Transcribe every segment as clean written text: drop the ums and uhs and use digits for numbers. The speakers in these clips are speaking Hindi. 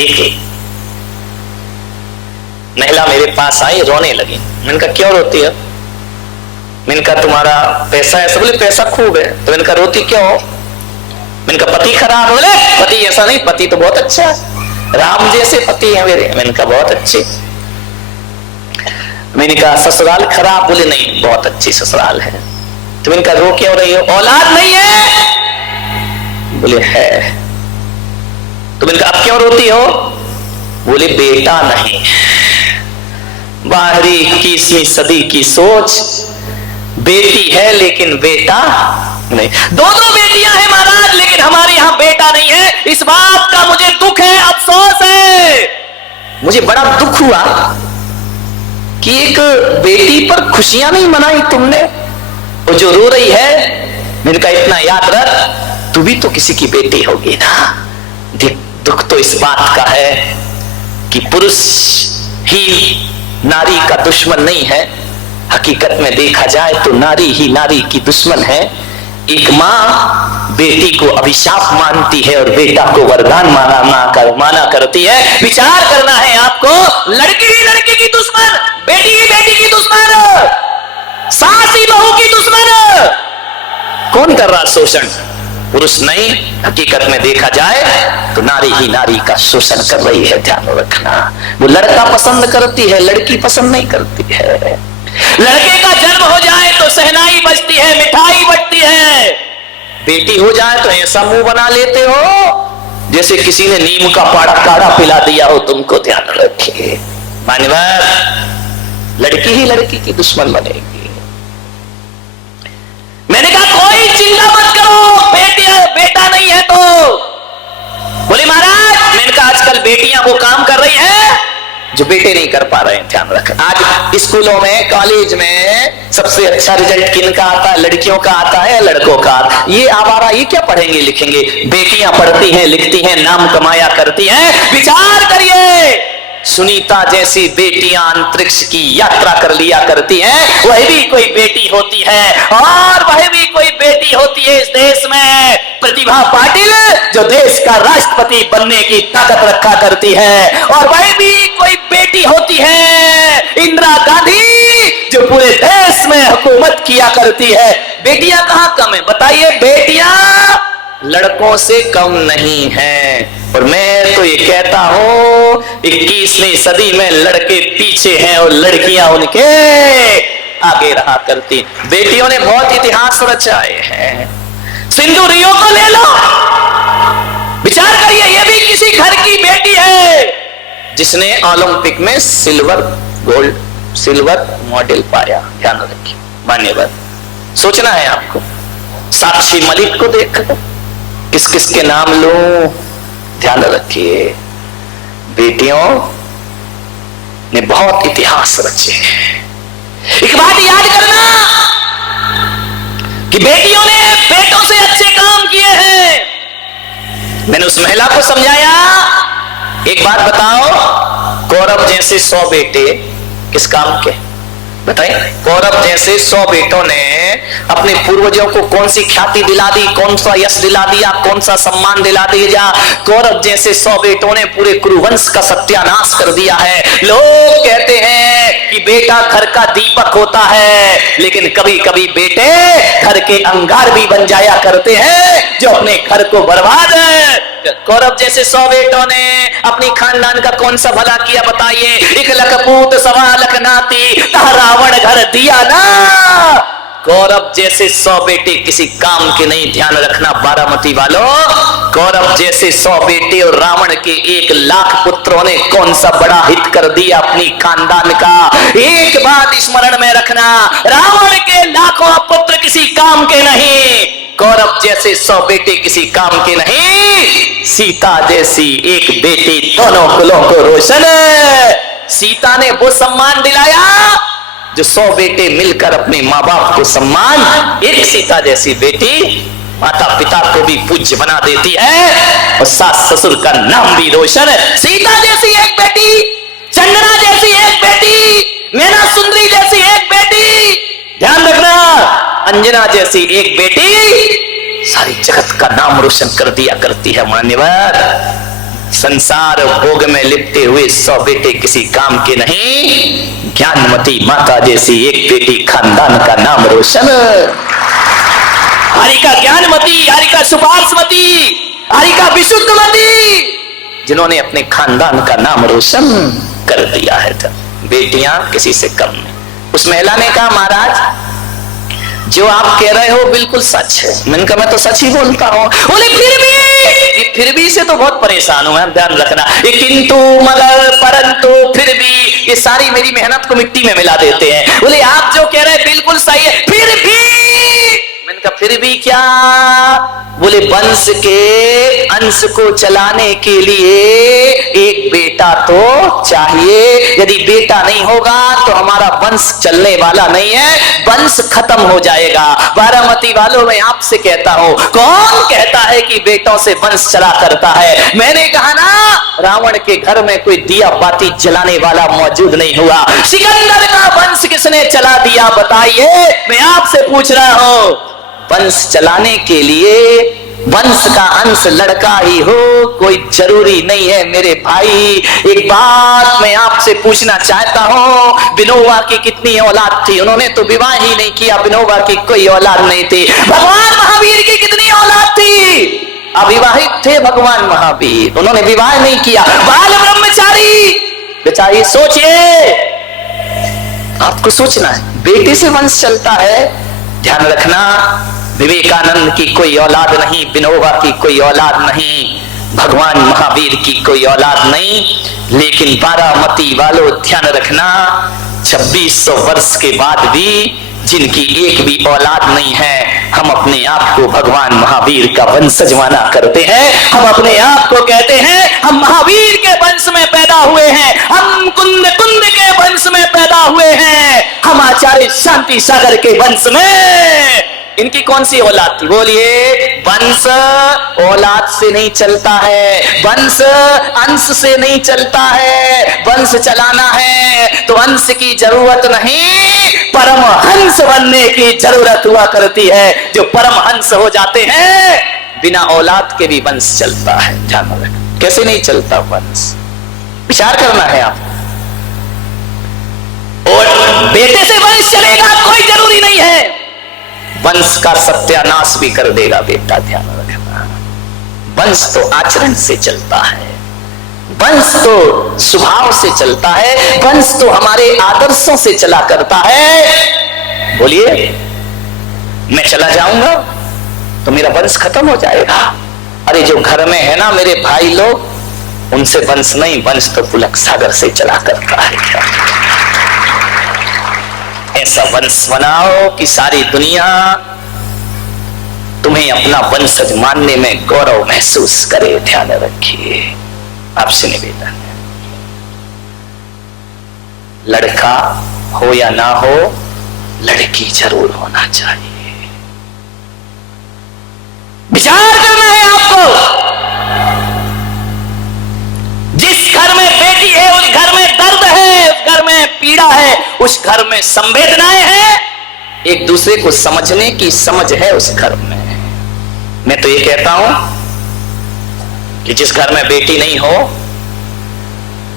एक महिला मेरे पास आई, रोने लगी। मैंने कहा क्यों रोती है? मैंने कहा तुम्हारा पैसा है? बोले पैसा खूब है। तो मैंने कहा रोती क्यों? मैंने कहा पति खराब। बोले पति ऐसा नहीं, पति तो बहुत अच्छा है, राम जैसे पति है मेरे। मैंने कहा बहुत अच्छे। मैंने कहा ससुराल खराब? बोले नहीं, बहुत अच्छी ससुराल है। तो मैंने कहा रो क्यों रही हो? औलाद नहीं है? बोले है। तो मैंने कहा अब क्यों रोती हो? बोले बेटा नहीं। बाहरी 21वीं सदी की सोच, बेटी है लेकिन बेटा नहीं। दो बेटियां हैं महाराज, लेकिन हमारे यहां बेटा नहीं है। इस बात का मुझे दुख है, अफसोस है। मुझे बड़ा दुख हुआ कि एक बेटी पर खुशियां नहीं मनाई तुमने, और जो रो रही है। मैंने कहा इतना याद रख, तू भी तो किसी की बेटी होगी ना। दुख तो इस बात का है कि पुरुष ही नारी का दुश्मन नहीं है। हकीकत में देखा जाए तो नारी ही नारी की दुश्मन है। एक मां बेटी को अभिशाप मानती है और बेटा को वरदान माना करती है। विचार करना है आपको। लड़की ही लड़की की दुश्मन, बेटी ही बेटी की दुश्मन, सास ही बहू की दुश्मन। कौन कर रहा शोषण? पुरुष नहीं। हकीकत में देखा जाए तो नारी ही नारी का शोषण कर रही है। ध्यान रखना। वो लड़का पसंद करती है, लड़की पसंद नहीं करती है। लड़के का जन्म हो जाए तो सहनाई बजती है, मिठाई बजती है। बेटी हो जाए तो ऐसा मुंह बना लेते हो जैसे किसी ने नीम का काढ़ा पिला दिया हो तुमको। ध्यान रखिए मान्यवर, लड़की ही लड़की की दुश्मन बनेगी। मैंने कहा कोई चिंता मत करो, बेटा नहीं है तो। बोले महाराज, मैंने कहा आजकल बेटियां वो काम कर रही हैं जो बेटे नहीं कर पा रहे हैं। ध्यान रख, आज स्कूलों में, कॉलेज में सबसे अच्छा रिजल्ट किनका आता है? लड़कियों का आता है या लड़कों का? ये आवारा ये क्या पढ़ेंगे लिखेंगे? बेटियां पढ़ती हैं, लिखती हैं, नाम कमाया करती हैं। विचार करिए, सुनीता जैसी बेटियां अंतरिक्ष की यात्रा कर लिया करती हैं। वह भी कोई बेटी होती है, और वह भी कोई बेटी होती है इस देश में। प्रतिभा पाटिल जो देश का राष्ट्रपति बनने की ताकत रखा करती है, और वह भी कोई बेटी होती है। इंदिरा गांधी जो पूरे देश में हुकूमत किया करती है। बेटियां कहां कम है बताइए? बेटियां लड़कों से कम नहीं है। और मैं तो ये कहता हूं 21वीं सदी में लड़के पीछे हैं और लड़कियां उनके आगे रहा करती। बेटियों ने बहुत इतिहास रचाए हैं। सिंधु रियो को ले लो, विचार करिए, ये भी किसी घर की बेटी है जिसने ओलंपिक में सिल्वर मेडल पाया। ध्यान रखिए मान्यवर, सोचना है आपको। साक्षी मलिक को देखो, किस किस के नाम लूं? ध्यान रखिए, बेटियों ने बहुत इतिहास रचे। एक बात याद करना कि बेटियों ने बेटों से अच्छे काम किए हैं। मैंने उस महिला को समझाया, एक बात बताओ, कौरव जैसे 100 बेटे किस काम के? बताइए। कौरव जैसे 100 बेटों ने अपने पूर्वजों को कौन सी ख्याति दिला दी, कौन सा यश दिला दिया, कौन सा सम्मान दिला दिया? कौरव जैसे 100 बेटों ने पूरे कुरुवंश का सत्यानाश कर दिया है। लोग कहते हैं कि बेटा घर का दीपक होता है, लेकिन कभी कभी बेटे घर के अंगार भी बन जाया करते हैं जो अपने घर को बर्बाद। कौरव जैसे 100 बेटों ने अपनी खानदान का कौन सा भला किया बताइए? 1 लख पूत 1.25 लख नाती, रावण घर दिया ना। कौरव जैसे 100 बेटे किसी काम के नहीं। ध्यान रखना बारामती वालों, कौरव जैसे 100 बेटे और रावण के 1 लाख पुत्रों ने कौन सा बड़ा हित कर दिया अपनी खानदान का। एक बात स्मरण में रखना, रावण के लाखों पुत्र किसी काम के नहीं, कौरव जैसे 100 बेटे किसी काम के नहीं। सीता जैसी एक बेटी दोनों कुलों को रोशन। सीता ने वो सम्मान दिलाया जो 100 बेटे मिलकर अपने माँ बाप को सम्मान। एक सीता जैसी बेटी माता पिता को भी पूज्य बना देती है और सास ससुर का नाम भी रोशन। सीता जैसी एक बेटी, चंद्रा जैसी एक बेटी, मैना सुंदरी जैसी एक बेटी, ध्यान रखना अंजना जैसी एक बेटी सारी जगत का नाम रोशन कर दिया करती है। मान्यवर, संसार भोग में लिपटे हुए 100 बेटे किसी काम के नहीं, ज्ञानमती माता जैसी एक बेटी खानदान का नाम रोशन। हरि का ज्ञानमती, हरि का सुपार्श्वती, हरि का विशुद्धमती, जिन्होंने अपने खानदान का नाम रोशन कर दिया है। बेटियां किसी से कम नहीं। उस महिला ने कहा, महाराज जो आप कह रहे हो बिल्कुल सच है। मैंने कहा मैं तो सच ही बोलता हूं। बोले फिर भी से तो बहुत परेशान हूं, ध्यान रखना। ये किंतु मगर परंतु फिर भी, ये सारी मेरी मेहनत को मिट्टी में मिला देते हैं। बोले आप जो कह रहे हैं बिल्कुल सही है, फिर भी। मैंने कहा फिर भी क्या? बोले वंश के अंश को चलाने के लिए एक बेटा तो चाहिए। यदि बेटा नहीं होगा तो हमारा वंश चलने वाला नहीं है, वंश खत्म हो जाएगा। बारामती वालों, मैं आपसे कहता हूं, कौन कहता है कि बेटों से वंश चला करता है? मैंने कहा ना, रावण के घर में कोई दिया बाती जलाने वाला मौजूद नहीं हुआ। सिकंदर का वंश किसने चला दिया बताइए? मैं आपसे पूछ रहा हूं। वंश चलाने के लिए वंश का अंश लड़का ही हो कोई जरूरी नहीं है मेरे भाई। एक बात मैं आपसे पूछना चाहता हूं, विनोबा की कितनी औलाद थी? उन्होंने तो विवाह ही नहीं किया, विनोबा की कोई औलाद नहीं थी। भगवान महावीर की कितनी औलाद थी? अविवाहित थे भगवान महावीर, उन्होंने विवाह नहीं किया, बाल ब्रह्मचारी। बेचारी सोचिए, आपको सोचना है, बेटे से वंश चलता है। ध्यान रखना, विवेकानंद की कोई औलाद नहीं, विनोबा की कोई औलाद नहीं, भगवान महावीर की कोई औलाद नहीं। लेकिन बारामती वालों ध्यान रखना, 2600 वर्ष के बाद भी जिनकी एक भी औलाद नहीं है, हम अपने आप को भगवान महावीर का वंशज माना करते हैं। हम अपने आप को कहते हैं हम महावीर के वंश में पैदा हुए हैं, हम कुंद के वंश में पैदा हुए हैं, हम आचार्य शांति सागर के वंश में। इनकी कौन सी औलाद थी? बोलिए। वंश औलाद से नहीं चलता है, वंश अंश से नहीं चलता है। वंश चलाना है तो अंश की जरूरत नहीं, परमहंस बनने की जरूरत हुआ करती है। जो परमहंस हो जाते हैं, बिना औलाद के भी वंश चलता है। ध्यान रखना, कैसे नहीं चलता वंश, विचार करना है आप। और बेटे से वंश चलेगा कोई जरूरी नहीं है, वंश का सत्यानाश भी कर देगा बेटा। ध्यान रखना, वंश तो आचरण से चलता है, वंश तो स्वभाव से चलता है, वंश तो हमारे आदर्शों से चला करता है। बोलिए, मैं चला जाऊंगा तो मेरा वंश खत्म हो जाएगा। अरे जो घर में है ना मेरे भाई लोग, उनसे वंश नहीं, वंश तो पुलक सागर से चला करता है। ऐसा वंश बनाओ कि सारी दुनिया तुम्हें अपना वंशज मानने में गौरव महसूस करे। ध्यान रखिए, आपसे निवेदन है, लड़का हो या ना हो, लड़की जरूर होना चाहिए। विचार करना है आपको। जिस घर में बेटी है उस घर में दर्द है, उस घर में पीड़ा है, उस घर में संवेदनाएं हैं, एक दूसरे को समझने की समझ है उस घर में। मैं तो ये कहता हूं कि जिस घर में बेटी नहीं हो,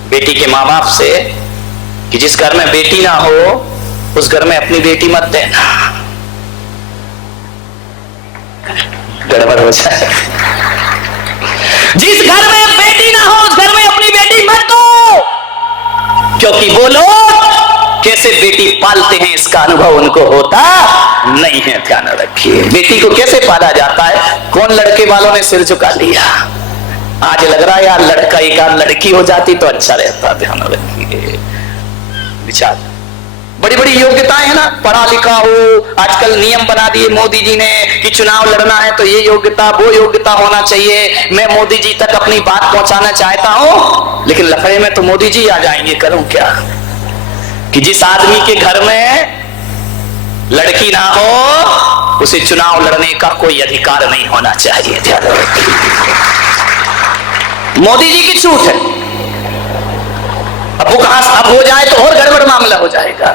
बेटी के मां बाप से कि जिस घर में बेटी ना हो उस घर में अपनी बेटी मत देना, गड़बड़ हो जाए। जिस घर में बेटी ना हो उस घर में अपनी बेटी मत दो, क्योंकि वो लोग कैसे बेटी पालते हैं इसका अनुभव उनको होता नहीं है। ध्यान रखिए, बेटी को कैसे पाला जाता है, कौन लड़के वालों ने सिर झुका लिया। आज लग रहा है यार लड़का एक आध लड़की हो जाती तो अच्छा रहता। ध्यान रखिए, विचार, बड़ी बड़ी योग्यताएं है ना, पढ़ा लिखा हो, आजकल नियम बना दिए मोदी जी ने कि चुनाव लड़ना है तो ये योग्यता वो योग्यता होना चाहिए। मैं मोदी जी तक अपनी बात पहुंचाना चाहता हूं, लेकिन लफड़े में तो मोदी जी आ जाएंगे। करूं क्या कि जिस आदमी के घर में लड़की ना हो उसे चुनाव लड़ने का कोई अधिकार नहीं होना चाहिए। ध्यान रखिए, मोदी जी की छूट है। अब वो कहां अब हो जाए तो और गड़बड़ मामला हो जाएगा।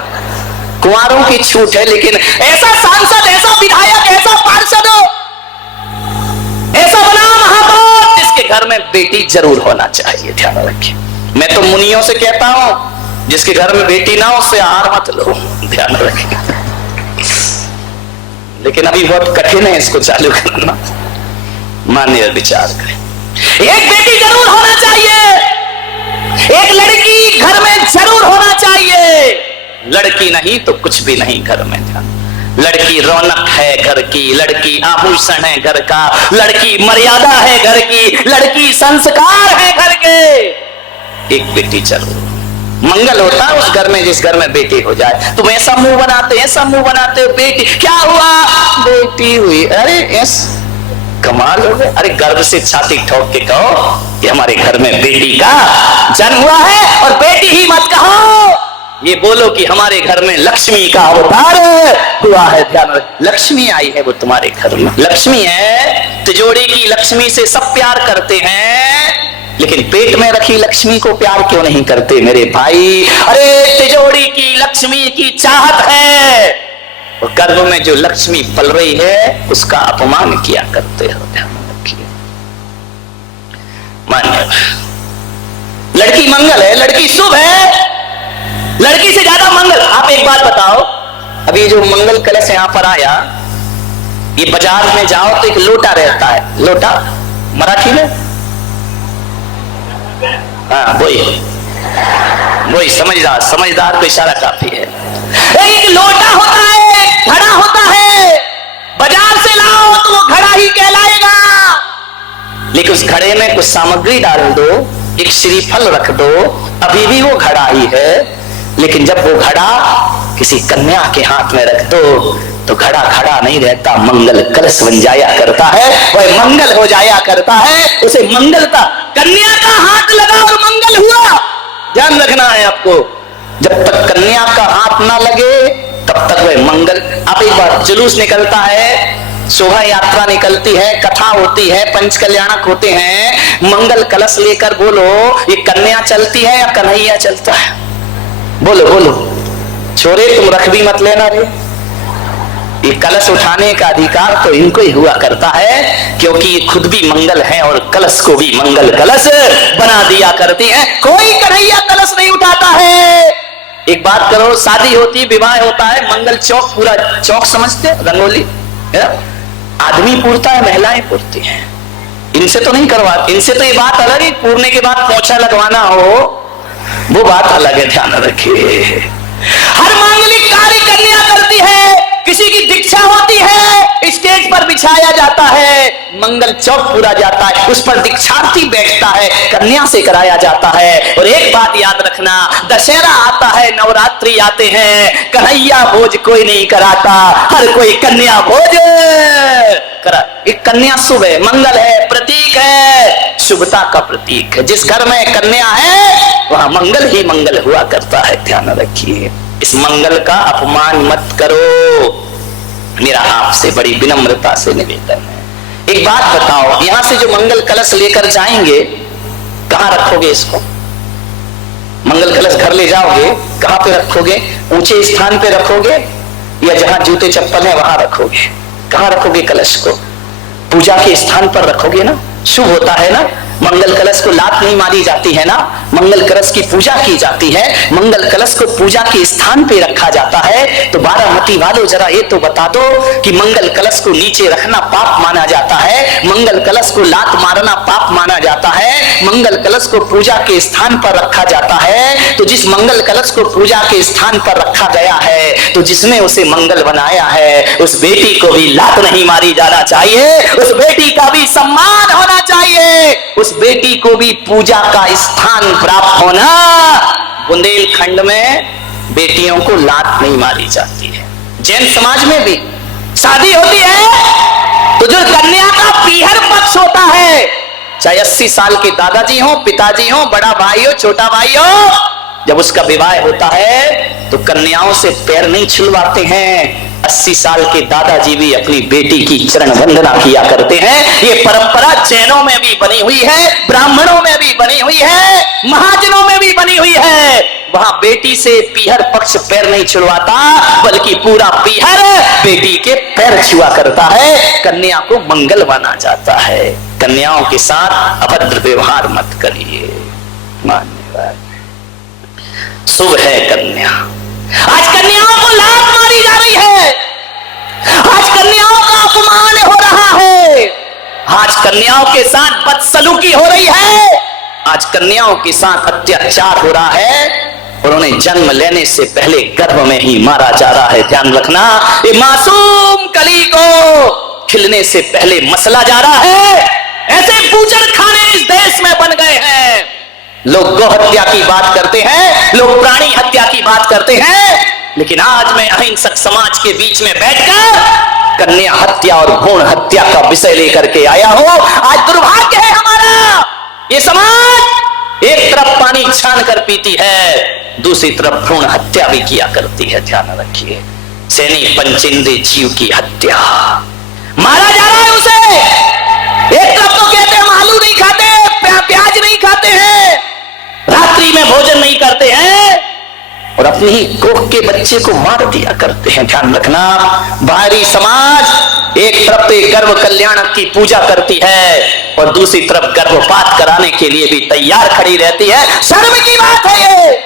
कुंवारों की छूट है, लेकिन ऐसा सांसद, ऐसा विधायक, ऐसा पार्षद, ऐसा बना महापौर जिसके घर में बेटी जरूर होना चाहिए, ध्यान रखिए। मैं तो मुनियों से कहता हूं जिसके घर में बेटी ना हो उससे आहार मत लो, ध्यान रखिए। लेकिन अभी बहुत कठिन है इसको चालू करना, मान्य विचार करें। एक बेटी जरूर होना चाहिए, एक लड़की घर में जरूर होना चाहिए। लड़की नहीं तो कुछ भी नहीं घर में। लड़की रौनक है घर की, लड़की आभूषण है घर का, लड़की मर्यादा है घर की, लड़की संस्कार है घर के। एक बेटी जरूर, मंगल होता है उस घर में जिस घर में बेटी हो जाए। तुम ऐसा मुंह बनाते, ऐसा मुंह बनाते हो, बेटी क्या हुआ, बेटी हुई, अरे यस कमाल हो गए। अरे गर्व से छाती ठोक के कहो ये हमारे घर में बेटी का जन्म हुआ है, और बेटी ही मत कहो, ये बोलो कि हमारे घर में लक्ष्मी का अवतार हुआ है। ध्यान रखो, लक्ष्मी आई है वो तुम्हारे घर में। लक्ष्मी है, तिजोरी की लक्ष्मी से सब प्यार करते हैं, लेकिन पेट में रखी लक्ष्मी को प्यार क्यों नहीं करते मेरे भाई? अरे तिजोरी की लक्ष्मी की चाहत है, और गर्भ में जो लक्ष्मी पल रही है उसका अपमान किया करते हो। ध्यान रखिए, मान्य लड़की मंगल है, लड़की शुभ है, लड़की से ज्यादा मंगल। आप एक बात बताओ, अभी जो मंगल कलश यहां पर आया, ये बाजार में जाओ तो एक लोटा रहता है, लोटा मराठी में, हाँ वही समझदार, समझदार को इशारा काफी है। एक लोटा होता है, घड़ा होता है, बाजार से लाओ तो वो घड़ा ही कहलाएगा, लेकिन उस घड़े में कुछ सामग्री डाल दो, एक श्रीफल रख दो, अभी भी वो घड़ा ही है। लेकिन जब वो घड़ा किसी कन्या के हाथ में रख दो तो घड़ा घड़ा नहीं रहता, मंगल कलश बन जाया करता है, वह मंगल हो जाया करता है। उसे मंगल का, कन्या का हाथ लगा और मंगल हुआ, ध्यान रखना है आपको। जब तक कन्या का हाथ ना लगे तब तक वह मंगल। अब एक बार जुलूस निकलता है, शोभा यात्रा निकलती है, कथा होती है, पंच कल्याणक होते हैं, मंगल कलश लेकर बोलो ये कन्या चलती है या कन्हैया चलता है? बोलो बोलो, छोरे तुम रख भी मत लेना रे, ये कलश उठाने का अधिकार तो इनको ही हुआ करता है, क्योंकि ये खुद भी मंगल है और कलश को भी मंगल कलश बना दिया करती है। कोई कन्हैया कलश नहीं उठाता है। एक बात करो, शादी होती, विवाह होता है, मंगल चौक, पूरा चौक समझते, रंगोली आदमी पूरता है, महिलाएं पूरती हैं, इनसे तो नहीं करवाते। इनसे तो ये बात अलग है, पूरने के बाद पोछा लगवाना हो वो बात अलग है, ध्यान रखिए। हर मांगलिक कार्य कन्या करती है, किसी की दीक्षा होती है, स्टेज पर बिछाया जाता है, मंगल चौक पूरा जाता है, उस पर दीक्षार्थी बैठता है, कन्या से कराया जाता है। और एक बात याद रखना, दशहरा आता है, नवरात्रि आते हैं, कन्हैया भोज कोई नहीं कराता, हर कोई कन्या भोज करा। एक कन्या शुभ है, मंगल है, प्रतीक है, शुभता का प्रतीक है। जिस घर में कन्या है वहां मंगल ही मंगल हुआ करता है, ध्यान रखिए। इस मंगल का अपमान मत करो, मेरा आपसे बड़ी विनम्रता से निवेदन है। एक बात बताओ, यहां से जो मंगल कलश लेकर जाएंगे कहां रखोगे इसको? मंगल कलश घर ले जाओगे, कहां पे रखोगे? ऊंचे स्थान पे रखोगे या जहां जूते चप्पल है वहां रखोगे? कहां रखोगे कलश को? पूजा के स्थान पर रखोगे ना, शुभ होता है ना। मंगल कलश को लात नहीं मारी जाती है ना, मंगल कलश की पूजा की जाती है, मंगल कलश को पूजा के स्थान पे रखा जाता है। तो बारामती वालों जरा ये तो बता दो कि मंगल कलश को नीचे रखना पाप माना जाता है, मंगल कलश को लात मारना पाप माना जाता है, मंगल कलश को पूजा के स्थान पर रखा जाता है। तो जिस मंगल कलश को पूजा के स्थान पर रखा गया है, तो जिसने उसे मंगल बनाया है, उस बेटी को भी लात नहीं मारी जाना चाहिए, उस बेटी का भी सम्मान होना चाहिए, उस बेटी को भी पूजा का स्थान प्राप्त होना। बुंदेलखंड में बेटियों को लात नहीं मारी जाती है। जैन समाज में भी शादी होती है तो जो कन्या का पीहर पक्ष होता है, चाहे 80 साल के दादाजी हो, पिताजी हो, बड़ा भाई हो, छोटा भाई हो, जब उसका विवाह होता है तो कन्याओं से पैर नहीं छुलवाते हैं। 80 साल के दादाजी भी अपनी बेटी की चरण वंदना किया करते हैं। ये परंपरा जैनों में भी बनी हुई है, ब्राह्मणों में भी बनी हुई है, महाजनों में भी बनी हुई है। वहां बेटी से पीहर पक्ष पैर नहीं छुड़वाता, बल्कि पूरा पीहर बेटी के पैर छुआ करता है। कन्या को मंगल माना जाता है। कन्याओं के साथ अभद्र व्यवहार मत करिए। मान्यवर शुभ है कन्या। आज कन्याओं को लात मारी जा रही है, आज कन्याओं का अपमान हो रहा है, आज कन्याओं के साथ बदसलूकी हो रही है, आज कन्याओं के साथ अत्याचार हो रहा है और उन्हें जन्म लेने से पहले गर्भ में ही मारा जा रहा है। ध्यान रखना, ये मासूम कली को खिलने से पहले मसला जा रहा है। ऐसे बूचड़ खाने इस देश में बन गए हैं। लोग गौ हत्या की बात करते हैं, लोग प्राणी हत्या की बात करते हैं, लेकिन आज मैं अहिंसक समाज के बीच में बैठकर कन्या हत्या और भ्रूण हत्या का विषय लेकर के आया हूं। आज दुर्भाग्य है हमारा, ये समाज एक तरफ पानी छान कर पीती है, दूसरी तरफ भ्रूण हत्या भी किया करती है। ध्यान रखिए, सैनी पंचेंद्रिय जीव की हत्या, मारा जा रहा है उसे। एक तरफ तो कहते हैं हम आलू नहीं खाते, प्याज नहीं खाते हैं, रात्रि में भोजन नहीं करते हैं, और अपनी ही कोख के बच्चे को मार दिया करते हैं। ध्यान रखना, बाहरी समाज एक तरफ तो गर्भ कल्याण की पूजा करती है और दूसरी तरफ गर्भपात कराने के लिए भी तैयार खड़ी रहती है। शर्म की बात है ये।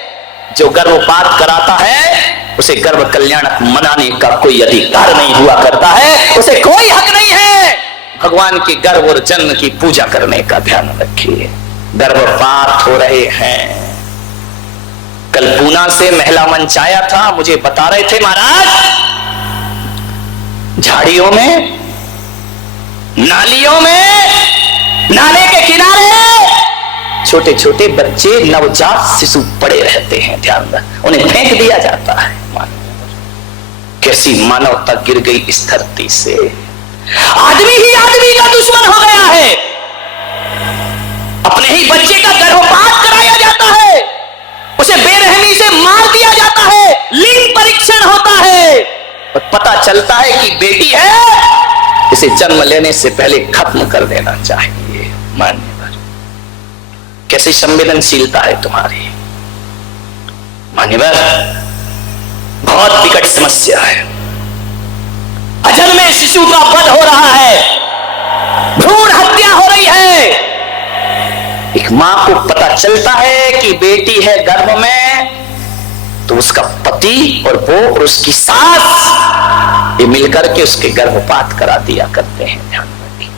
जो गर्भपात कराता है उसे गर्भ कल्याण मनाने का कोई अधिकार नहीं हुआ करता है, उसे कोई हक नहीं है भगवान के गर्भ और जन्म की पूजा करने का। ध्यान रखिए, गर्भपात हो रहे हैं। कल पूना से महिला मंच आया था, मुझे बता रहे थे महाराज, झाड़ियों में, नालियों में, नाले के किनारे छोटे छोटे बच्चे, नवजात शिशु पड़े रहते हैं। ध्यान रख, उन्हें फेंक दिया जाता है। कैसी मानवता गिर गई इस धरती से। आदमी ही आदमी का दुश्मन हो गया है, अपने ही बच्चे का गर्भपात कराया जाता है, उसे बेरहमी से मार दिया जाता है, लिंग परीक्षण होता है और पता चलता है कि बेटी है, इसे जन्म लेने से पहले खत्म कर देना चाहिए। मान्यवर, कैसी संवेदनशीलता है तुम्हारी। मान्यवर, बहुत विकट समस्या है। अजन्मे शिशु का वध हो रहा है, भ्रूण हत्या हो रही है। एक मां को पता चलता है कि बेटी है गर्भ में, तो उसका पति और वो और उसकी सास ये मिलकर के उसके गर्भपात करा दिया करते हैं। ध्यान रखिए,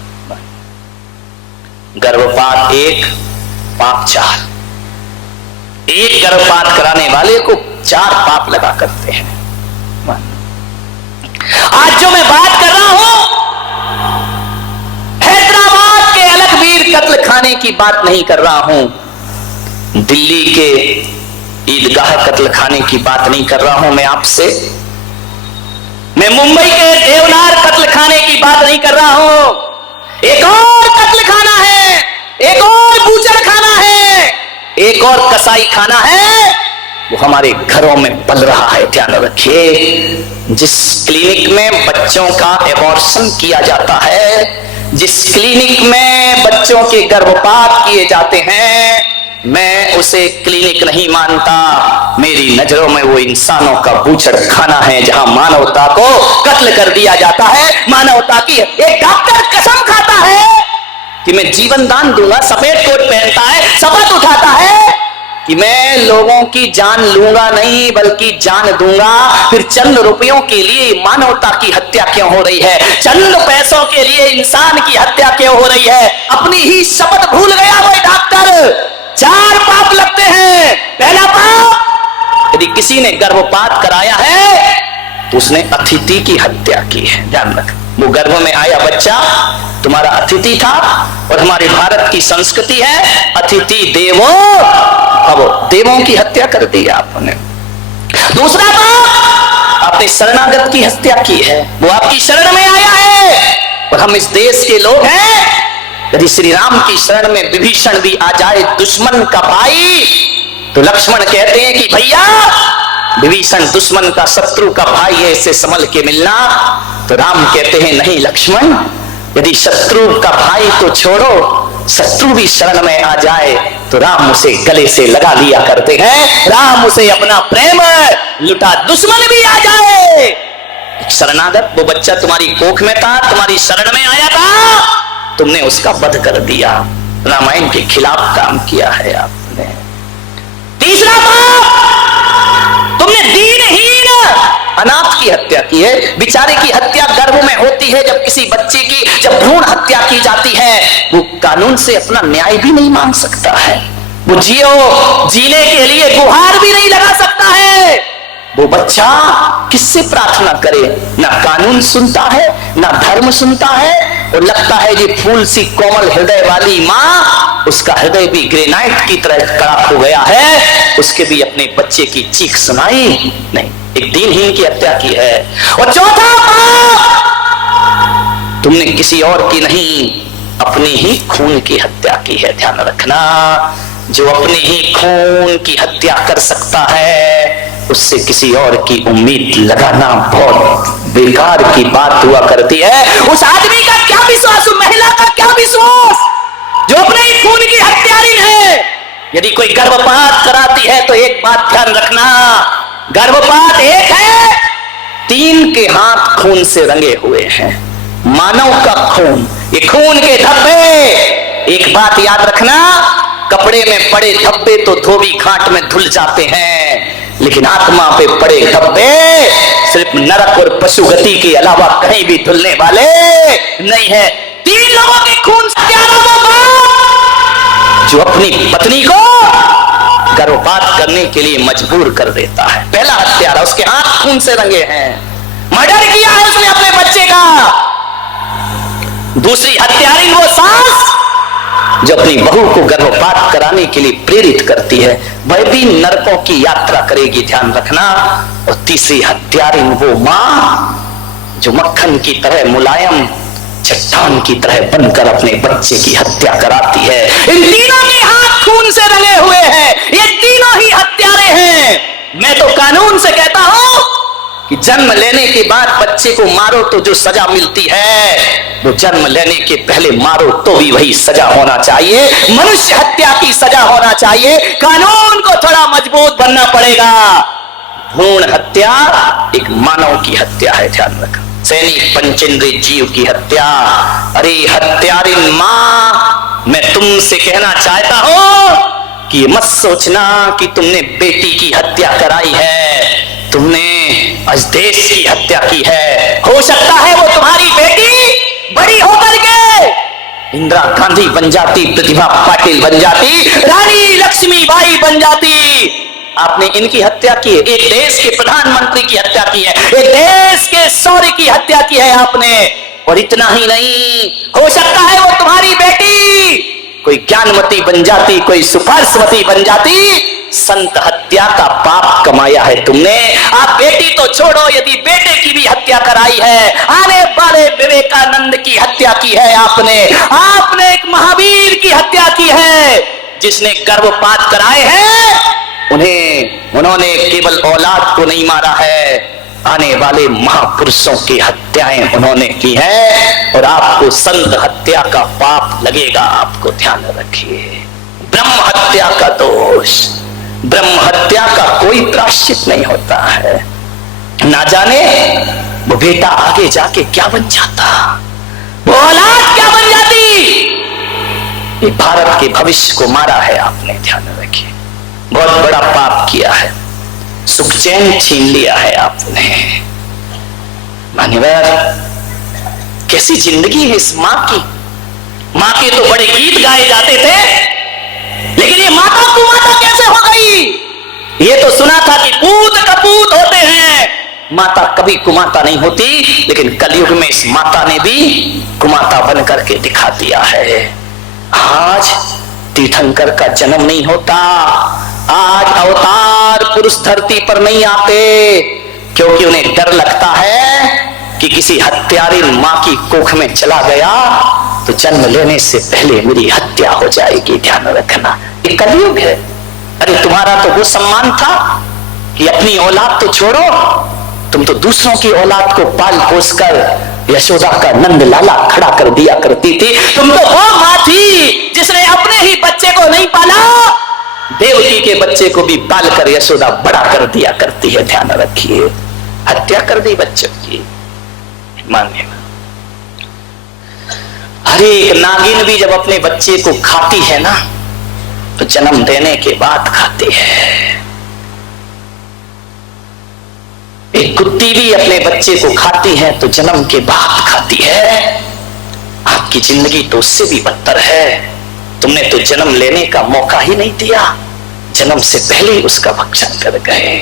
गर्भपात 1 पाप 4। एक गर्भपात कराने वाले को 4 पाप लगा करते हैं। आज जो मैं बात कर रहा हूं, हैदराबाद के अलकबीर कत्ल खाने की बात नहीं कर रहा हूं, दिल्ली के ईदगाह कत्ल खाने की बात नहीं कर रहा हूं मैं आपसे, मैं मुंबई के देवनार कत्ल खाने की बात नहीं कर रहा हूं। एक और कत्ल खाना है, एक और बूचड़ खाना है, एक और कसाई खाना है, वो हमारे घरों में पल रहा है। ध्यान रखिए, जिस क्लिनिक में बच्चों का एबॉर्शन किया जाता है, जिस क्लिनिक में बच्चों के गर्भपात किए जाते हैं, मैं उसे क्लिनिक नहीं मानता। मेरी नजरों में वो इंसानों का बूचड़ खाना है, जहां मानवता को कत्ल कर दिया जाता है। मानवता की एक डॉक्टर कसम खाता है कि मैं जीवन दान दूंगा, सफेद कोट पहनता है, शपथ उठाता है कि मैं लोगों की जान लूंगा नहीं बल्कि जान दूंगा। फिर चंद रुपयों के लिए मानवता की हत्या क्यों हो रही है? चंद पैसों के लिए इंसान की हत्या क्यों हो रही है? अपनी ही शपथ भूल गया वो डॉक्टर। 4 पाप लगते हैं। पहला पाप, यदि किसी ने गर्भपात कराया है तो उसने अतिथि की हत्या की है। ध्यान रख, वो गर्भ में आया बच्चा तुम्हारा अतिथि था, और हमारे भारत की संस्कृति है अतिथि देवो भव, देवों की हत्या कर दी आपने। दूसरा पाप, आपने शरणागत की हत्या की है, वो आपकी शरण में आया है। और हम इस देश के लोग हैं, यदि श्री राम की शरण में विभीषण भी आ जाए, दुश्मन का भाई, तो लक्ष्मण कहते हैं कि भैया विभीषण दुश्मन का, शत्रु का भाई है, इससे संभल के मिलना। तो राम कहते हैं नहीं लक्ष्मण, यदि शत्रु का भाई तो छोड़ो, शत्रु भी शरण में आ जाए तो राम उसे गले से लगा लिया करते हैं। राम उसे अपना प्रेम लुटा, दुश्मन भी आ जाए। शरणागत, वो बच्चा तुम्हारी कोख में था, तुम्हारी शरण में आया था, तुमने उसका वध कर दिया, रामायण के खिलाफ काम किया है आपने। तीसरा पाप, तुमने दीनहीन अनाथ की हत्या की है। बेचारे की हत्या गर्भ में होती है, जब किसी बच्चे की जब भ्रूण हत्या की जाती है, वो कानून से अपना न्याय भी नहीं मांग सकता है, वो जीने के लिए गुहार भी नहीं लगा सकता है। वो बच्चा किससे प्रार्थना करे? ना कानून सुनता है, ना धर्म सुनता है, और लगता है ये फूल सी कोमल हृदय वाली माँ, उसका हृदय भी ग्रेनाइट की तरह कड़ा हो गया है, उसके भी अपने बच्चे की चीख सुनाई नहीं। एक दीनहीन की हत्या की है। और चौथा पाप, तुमने किसी और की नहीं, अपने ही खून की हत्या की है। ध्यान रखना, जो अपने ही खून की हत्या कर सकता है, उससे किसी और की उम्मीद लगाना बहुत बेकार की बात हुआ करती है। उस आदमी का क्या विश्वास, उस महिला का क्या विश्वास जो अपने ही खून की हत्यारिन है। यदि कोई गर्भपात कराती है तो एक बात ध्यान रखना, गर्भपात एक है, 3 के हाथ खून से रंगे हुए हैं। मानव का खून, ये खून के धब्बे, एक बात याद रखना, कपड़े में पड़े धब्बे तो धोबी घाट में धुल जाते हैं, लेकिन आत्मा पे पड़े धब्बे सिर्फ नरक और पशु गति के अलावा कहीं भी धुलने वाले नहीं है। 3 लोगों के खून से प्यारा वो बाप जो अपनी पत्नी को गर्भपात करने के लिए मजबूर कर देता है। पहला हत्यारा, उसके हाथ खून से रंगे हैं, मर्डर किया है उसने अपने बच्चे का। दूसरी हत्यारिन वो सास जो अपनी बहू को गर्भपात कराने के लिए प्रेरित करती है, वह भी नरकों की यात्रा करेगी, ध्यान रखना। और तीसरी हत्यारिन वो मां जो मक्खन की तरह मुलायम, चट्टान की तरह बनकर अपने बच्चे की हत्या कराती है। इन तीनों के हाथ खून से रंगे हुए हैं, ये तीनों ही हत्यारे हैं। मैं तो कानून से कहता हूं कि जन्म लेने के बाद बच्चे को मारो तो जो सजा मिलती है, वो जन्म लेने के पहले मारो तो भी वही सजा होना चाहिए, मनुष्य हत्या की सजा होना चाहिए। कानून को थोड़ा मजबूत बनना पड़ेगा। भ्रूण हत्या एक मानव की हत्या है, ध्यान रखना। सैनिक पंचेंद्रिय जीव की हत्या। अरे हत्यारिन मां, मैं तुमसे कहना चाहता हूं कि मत सोचना कि तुमने बेटी की हत्या कराई है, तुमने आज देश की हत्या की है। हो सकता है वो तुम्हारी बेटी बड़ी होकर के इंदिरा गांधी बन जाती, प्रतिभा पाटिल बन जाती, रानी लक्ष्मीबाई बन जाती। आपने इनकी हत्या की है, एक देश के प्रधानमंत्री की हत्या की है, एक देश के शौर्य की हत्या की है आपने। और इतना ही नहीं, हो सकता है वो तुम्हारी बेटी कोई ज्ञानवती बन जाती, कोई सुपार्श्वती बन जाती। संत हत्या का पाप कमाया है तुमने। आप बेटी तो छोड़ो, यदि बेटे की भी हत्या कराई है, आने वाले विवेकानंद की हत्या की है आपने। आपने एक महावीर की हत्या की है, जिसने गर्भपात कराए हैं, उन्होंने केवल औलाद को नहीं मारा है, आने वाले महापुरुषों की हत्याएं उन्होंने की है। और आपको संत हत्या का पाप लगेगा, आपको ध्यान रखिए। ब्रह्म हत्या का दोष, ब्रह्म हत्या का कोई प्रायश्चित नहीं होता है। ना जाने वो बेटा आगे जाके क्या बन जाता, वो औलाद क्या बन जाती। ये भारत के भविष्य को मारा है आपने, ध्यान रखिए। बहुत बड़ा पाप किया है, सुख चैन छीन लिया है आपने। मान्यवर, कैसी जिंदगी है इस मां की। मां के तो बड़े गीत गाए जाते थे, लेकिन ये माता कुमाता कैसे हो गई। ये तो सुना था कि पूत कपूत होते हैं, माता कभी कुमाता नहीं होती, लेकिन कलयुग में इस माता ने भी कुमाता बन करके दिखा दिया है। आज तीर्थंकर का जन्म नहीं होता, आज अवतार पुरुष धरती पर नहीं आते, क्योंकि उन्हें डर लगता है कि किसी हत्यारिन मां की कोख में चला गया तो जन्म लेने से पहले मेरी हत्या हो जाएगी। ध्यान रखना, ये कलयुग है। अरे तुम्हारा तो वो सम्मान था कि अपनी औलाद तो छोड़ो, तुम तो दूसरों की औलाद को पाल पोस कर यशोदा का नंद लाला खड़ा कर दिया करती थी। तुम तो वो मां थी जिसने अपने ही बच्चे को नहीं पाला, देवकी के बच्चे को भी पाल कर यशोदा बड़ा कर दिया करती है। ध्यान रखिए, हत्या कर दी बच्चों की। मानिए हर एक नागिन भी जब अपने बच्चे को खाती है ना, तो जन्म देने के बाद खाती है। एक कुत्ती भी अपने बच्चे को खाती है तो जन्म के बाद खाती है। आपकी जिंदगी तो उससे भी बदतर है। तुमने तो जन्म लेने का मौका ही नहीं दिया, जन्म से पहले ही उसका भक्षण कर गए।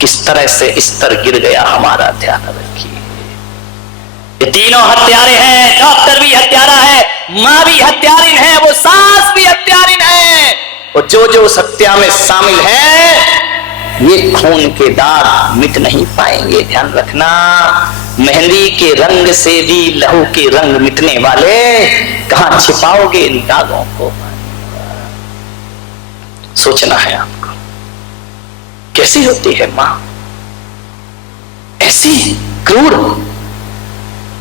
किस तरह से स्तर गिर गया हमारा, ध्यान रखिए। ये तीनों हत्यारे हैं, डॉक्टर भी हत्यारा है, मां भी हत्यारिन है, वो सास भी हत्यारिन है, और जो जो उस हत्या में शामिल है ये खून के दाग मिट नहीं पाएंगे। ध्यान रखना, मेहंदी के रंग से भी लहू के रंग मिटने वाले, कहां छिपाओगे इन दागों को? सोचना है आपको। कैसी होती है मां, ऐसी क्रूर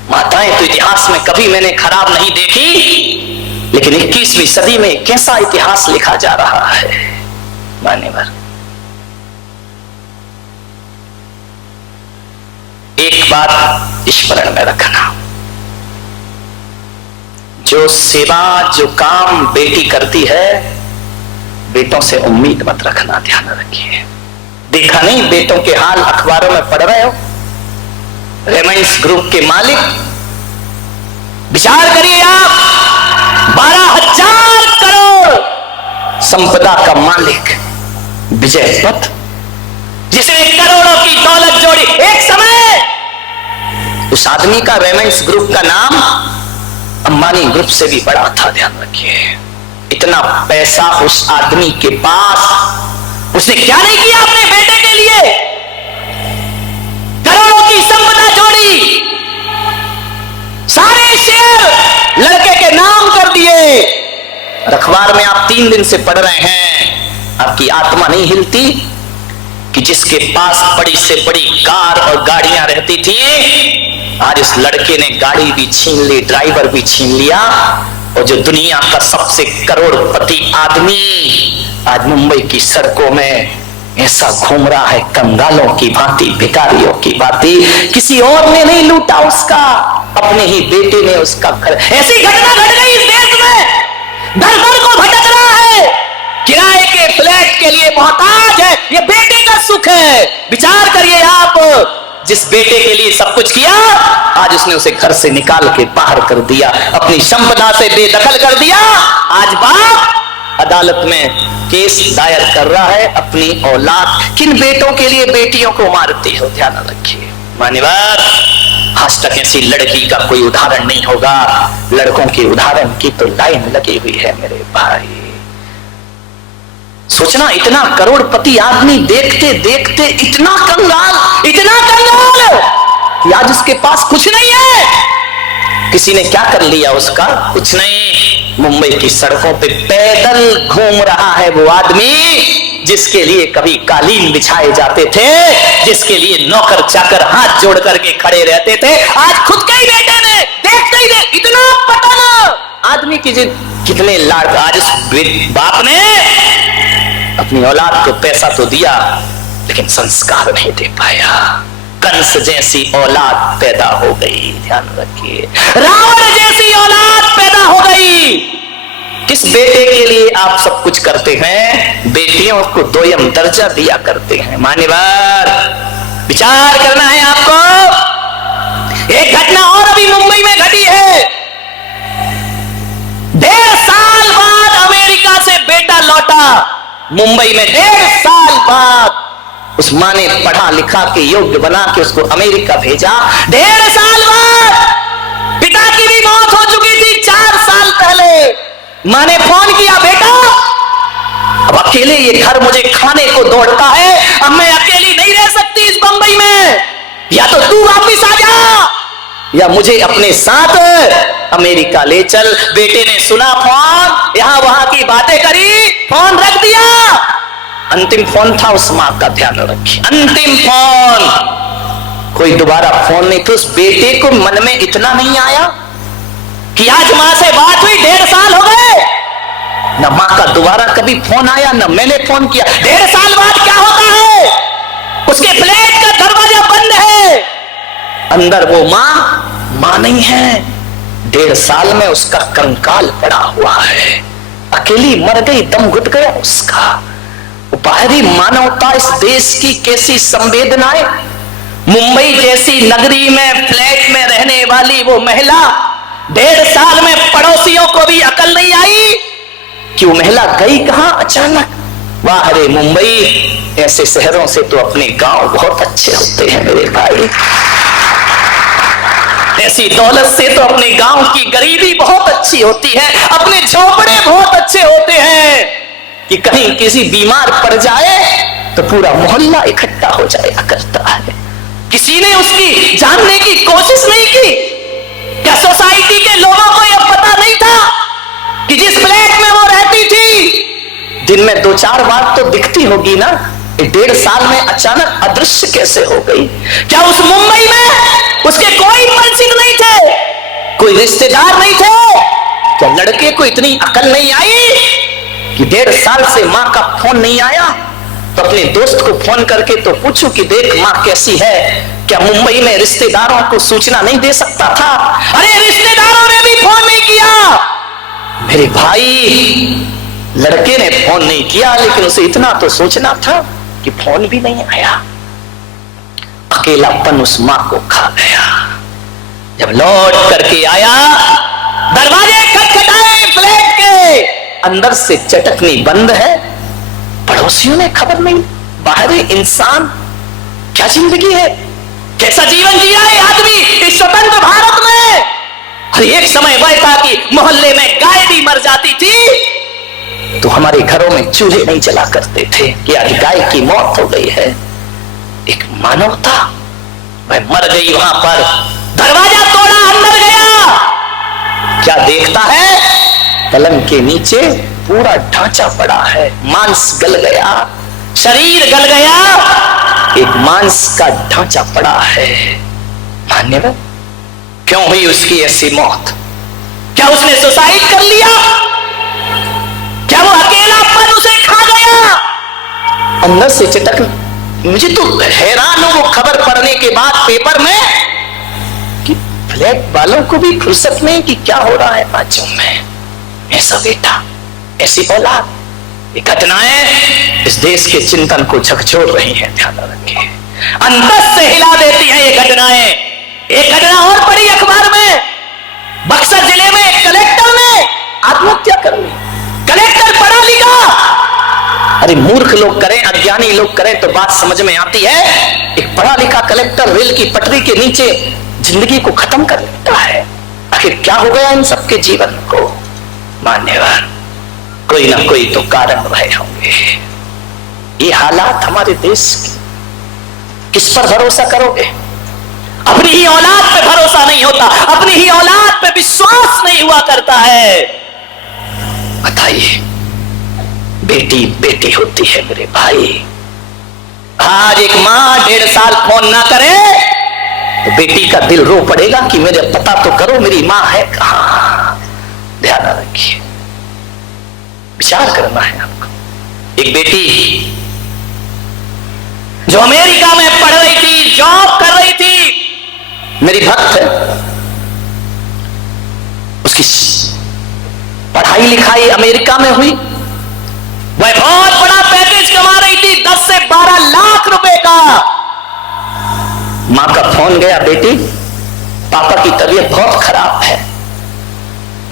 माताएं तो इतिहास में कभी मैंने खराब नहीं देखी, लेकिन 21वीं सदी में कैसा इतिहास लिखा जा रहा है। मान्यवर, एक बात स्मरण में रखना, जो सेवा जो काम बेटी करती है, बेटों से उम्मीद मत रखना। ध्यान रखिए। देखा नहीं बेटों के हाल अखबारों में पढ़ रहे हो? रेमंड्स ग्रुप के मालिक, विचार करिए आप, 12,000 करोड़ संपदा का मालिक विजय पथ, जिसने करोड़ों की दौलत जोड़ी। एक समय उस आदमी का, रेमंड्स ग्रुप का नाम अंबानी ग्रुप से भी बड़ा था। ध्यान रखिए, इतना पैसा उस आदमी के पास, उसने क्या नहीं किया अपने बेटे के लिए? करोड़ों की संपदा जोड़ी, सारे शेयर लड़के के नाम कर दिए। अखबार में आप 3 दिन से पढ़ रहे हैं, आपकी आत्मा नहीं हिलती कि जिसके पास बड़ी से बड़ी कार और गाड़ियां रहती थी, आज इस लड़के ने गाड़ी भी छीन ली, ड्राइवर भी छीन लिया, और जो दुनिया का सबसे करोड़पति आदमी आज मुंबई की सड़कों में ऐसा घूम रहा है कंगालों की भांति, भिखारियों की भांति। किसी और ने नहीं लूटा उसका, अपने ही बेटे ने उसका घर। ऐसी घटना घट गई इस देश में, दर दर को भटक रहा है, किराए के फ्लैट के लिए मोहताज है। ये बेटे का सुख है। विचार करिए आप, जिस बेटे के लिए सब कुछ किया, आज उसने उसे घर से निकाल के बाहर कर दिया, अपनी संपदा से बेदखल कर दिया। आज बाप अदालत में केस दायर कर रहा है अपनी औलाद। किन बेटों के लिए बेटियों को मारती हो? ध्यान रखिए। मान्यवर, आज तक ऐसी लड़की का कोई उदाहरण नहीं होगा। लड़कों के उदाहरण की तो लाइन लगी हुई है मेरे भाई। सोचना, इतना करोड़पति आदमी देखते देखते इतना कंगाल कि आज उसके पास कुछ नहीं है। किसी ने क्या कर लिया उसका? कुछ नहीं। मुंबई की सड़कों पे पैदल घूम रहा है वो आदमी जिसके लिए कभी कालीन बिछाए जाते थे, जिसके लिए नौकर चाकर हाथ जोड़ करके खड़े रहते थे, आज खुद के ही बेटे ने देखते ही इतना पतन आदमी की कितने लाड। आज उस बाप ने अपनी औलाद को पैसा तो दिया, लेकिन संस्कार नहीं दे पाया। कंस जैसी औलाद पैदा हो गई। ध्यान रखिए, रावण जैसी औलाद पैदा हो गई। किस बेटे के लिए आप सब कुछ करते हैं? बेटियों को दोयम दर्जा दिया करते हैं। मान्यवर, विचार करना है आपको। एक घटना और अभी मुंबई में घटी है। 1.5 साल बाद अमेरिका से बेटा लौटा। मुंबई में 1.5 साल बाद उस मां ने पढ़ा लिखा के योग्य बना के उसको अमेरिका भेजा। 1.5 साल बाद पिता की भी मौत हो चुकी थी 4 साल पहले। मां ने फोन किया, बेटा अब अकेले ये घर मुझे खाने को दौड़ता है, अब मैं अकेली नहीं रह सकती इस बंबई में, या तो तू वापिस आ जा या मुझे अपने साथ अमेरिका ले चल। बेटे ने सुना फोन, यहां वहां की बातें करी, फोन रख दिया। अंतिम फोन था उस मां का, ध्यान रखिए, अंतिम फोन। कोई दोबारा फोन नहीं। तो उस बेटे को मन में इतना नहीं आया कि आज मां से बात हुई, 1.5 साल हो गए, न मां का दोबारा कभी फोन आया, न मैंने फोन किया। 1.5 साल बाद क्या होता है? उसके फ्लैट का दरवाजा बंद है, अंदर वो मां नहीं है। 1.5 साल में उसका कंकाल पड़ा हुआ है, अकेली मर गई, दम घुट गया उसका। बाहरी मानवता, इस देश की कैसी संवेदनाएं। मुंबई जैसी नगरी में फ्लैट में रहने वाली वो महिला, 1.5 साल में पड़ोसियों को भी अकल नहीं आई कि वो महिला गई कहां अचानक। वाह रे मुंबई, ऐसे शहरों से तो अपने गांव बहुत अच्छे होते हैं मेरे भाई। ऐसी दौलत से तो अपने गांव की गरीबी बहुत अच्छी होती है, अपने झोपड़े बहुत अच्छे होते हैं कि कहीं किसी बीमार पड़ जाए तो पूरा मोहल्ला इकट्ठा हो जाया करता है। किसी ने उसकी जानने की कोशिश नहीं की। क्या सोसाइटी के लोगों को यह पता नहीं था कि जिस फ्लैट में वो रहती थी दिन में 2-4 बार तो दिखती होगी ना, 1.5 साल में अचानक अदृश्य कैसे हो गई? क्या उस मुंबई में उसके कोई परिचित नहीं थे, कोई रिश्तेदार नहीं थे? क्या लड़के को इतनी अकल नहीं आई कि 1.5 साल से मां का फोन नहीं आया तो अपने दोस्त को फोन करके तो पूछूं कि देख मां कैसी है? क्या मुंबई में रिश्तेदारों को सूचना नहीं दे सकता था? अरे रिश्तेदारों ने भी फोन नहीं किया मेरे भाई। लड़के ने फोन नहीं किया, लेकिन उसे इतना तो सोचना था कि फोन भी नहीं आया। अकेलापन उस मां को खा गया। जब लौट करके आया, दरवाजे खटखटाए फ्लैट के, अंदर से चटकनी बंद है। पड़ोसियों ने खबर नहीं। बाहरी इंसान, क्या जिंदगी है, कैसा जीवन जिया है आदमी इस स्वतंत्र भारत में। हर एक समय वह था कि मोहल्ले में गाय भी मर जाती थी तो हमारे घरों में चूल्हे नहीं जला करते थे कि आज गाय की मौत हो गई है। एक मानवता, वह मर गई वहां पर, दरवाजा तोड़ा, अंदर गया। क्या देखता है? पलंग के नीचे पूरा ढांचा पड़ा है, मांस गल गया, शरीर गल गया, एक मांस का ढांचा पड़ा है। मान्यवर, क्यों हुई उसकी ऐसी मौत? क्या उसने सुसाइड कर लिया? क्या वो अकेलापन उसे खा गया? अंदर से चटक। मुझे तो हैरान हूं वो खबर पढ़ने के बाद पेपर में कि फ्लैट वालों को भी फुर्सत नहीं कि क्या हो रहा है बाजू में। ऐसा बेटा, ऐसी औलाद, ये घटनाएं इस देश के चिंतन को झकझोर रही हैं। ध्यान रखिए, अंतस से हिला देती हैं ये घटनाएं। एक घटना और पड़ी अखबार में, बक्सर जिले में एक कलेक्टर ने आत्महत्या कर ली। कलेक्टर पढ़ा लिखा, अरे मूर्ख लोग करें, अज्ञानी लोग करें तो बात समझ में आती है। एक पढ़ा लिखा कलेक्टर रेल की पटरी के नीचे जिंदगी को खत्म कर लेता है। आखिर क्या हो गया इन सबके जीवन को? मान्यवर, कोई ना कोई तो कारण रहे होंगे। ये हालात हमारे देश के, किस पर भरोसा करोगे? अपनी ही औलाद पे भरोसा नहीं होता, अपनी ही औलाद पे विश्वास नहीं हुआ करता है। बताइए, बेटी बेटी होती है मेरे भाई। आज एक मां 1.5 साल फोन ना करे तो बेटी का दिल रो पड़ेगा कि मेरे पता तो करो मेरी मां है कहां। ध्यान रखिए, विचार करना है आपको। एक बेटी जो अमेरिका में पढ़ रही थी, जॉब कर रही थी, मेरी भक्त है, उसकी पढ़ाई लिखाई अमेरिका में हुई, वह बहुत बड़ा पैकेज कमा रही थी, 10 से 12 लाख रुपए का। मां का फोन गया, बेटी पापा की तबीयत बहुत खराब है,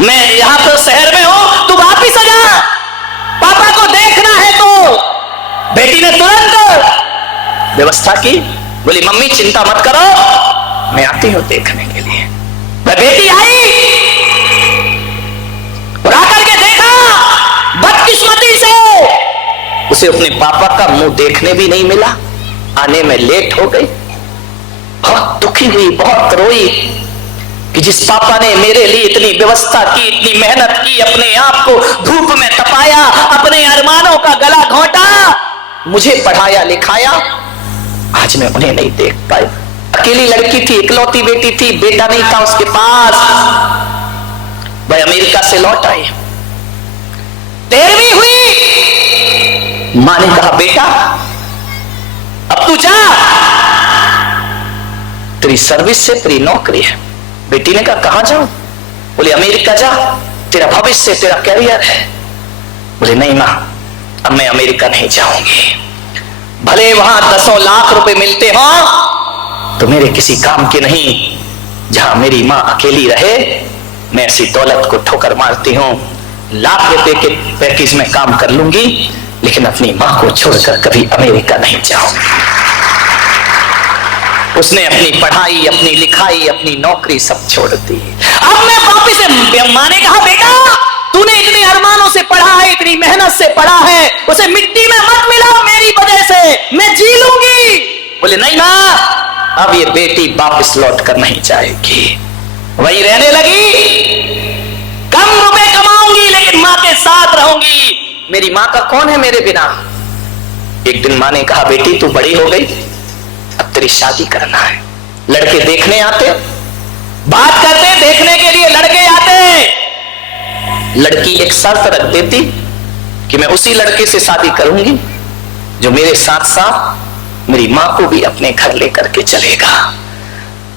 मैं यहां पर शहर में हूं, तू वापिस आ जा, पापा को देखना है। तो बेटी ने तुरंत व्यवस्था की, बोली मम्मी चिंता मत करो, मैं आती हूं देखने के लिए। वह बेटी आई और आकर के देखा, बदकिस्मती से उसे अपने पापा का मुंह देखने भी नहीं मिला, आने में लेट हो गई। बहुत दुखी हुई, बहुत रोई कि जिस पापा ने मेरे लिए इतनी व्यवस्था की, इतनी मेहनत की, अपने आप को धूप में तपाया, अपने अरमानों का गला घोंटा, मुझे पढ़ाया लिखाया, आज मैं उन्हें नहीं देख पाई। अकेली लड़की थी, इकलौती बेटी थी, बेटा नहीं था उसके पास। वह अमेरिका से लौट आई, 13वीं हुई, मां ने कहा बेटा अब तू जा, तेरी सर्विस से तेरी नौकरी है। बेटी ने कहा कहां जाऊं? बोले अमेरिका जा, तेरा भविष्य, तेरा कैरियर है। बोले नहीं मां, अब मैं अमेरिका नहीं जाऊंगी। भले वहां 10 लाख रुपए मिलते हो तो मेरे किसी काम के नहीं। जहां मेरी मां अकेली रहे, मैं ऐसी दौलत को ठोकर मारती हूं। लाख रुपए के पैकेज में काम कर लूंगी, लेकिन अपनी मां को छोड़कर कभी अमेरिका नहीं जाऊंगी। उसने अपनी पढ़ाई, अपनी लिखाई, अपनी नौकरी सब छोड़ दी। अब मैं वापिस, मां ने कहा बेटा तूने इतने अरमानों से पढ़ा है, इतनी मेहनत से पढ़ा है, उसे मिट्टी में मत मिलाओ मेरी वजह से, मैं जी लूंगी। बोले नहीं मां, अब ये बेटी वापस लौट कर नहीं जाएगी, वही रहने लगी। कम रुपए कमाऊंगी लेकिन मां के साथ रहूंगी। मेरी मां का कौन है मेरे बिना। एक दिन मां ने कहा बेटी तू बड़ी हो गई, अब तेरी शादी करना है। लड़के देखने आते, बात करते, देखने के लिए लड़के आते। लड़की एक शर्त रख देती कि मैं उसी लड़के से शादी करूंगी जो मेरे साथ साथ मेरी मां को भी अपने घर लेकर के चलेगा।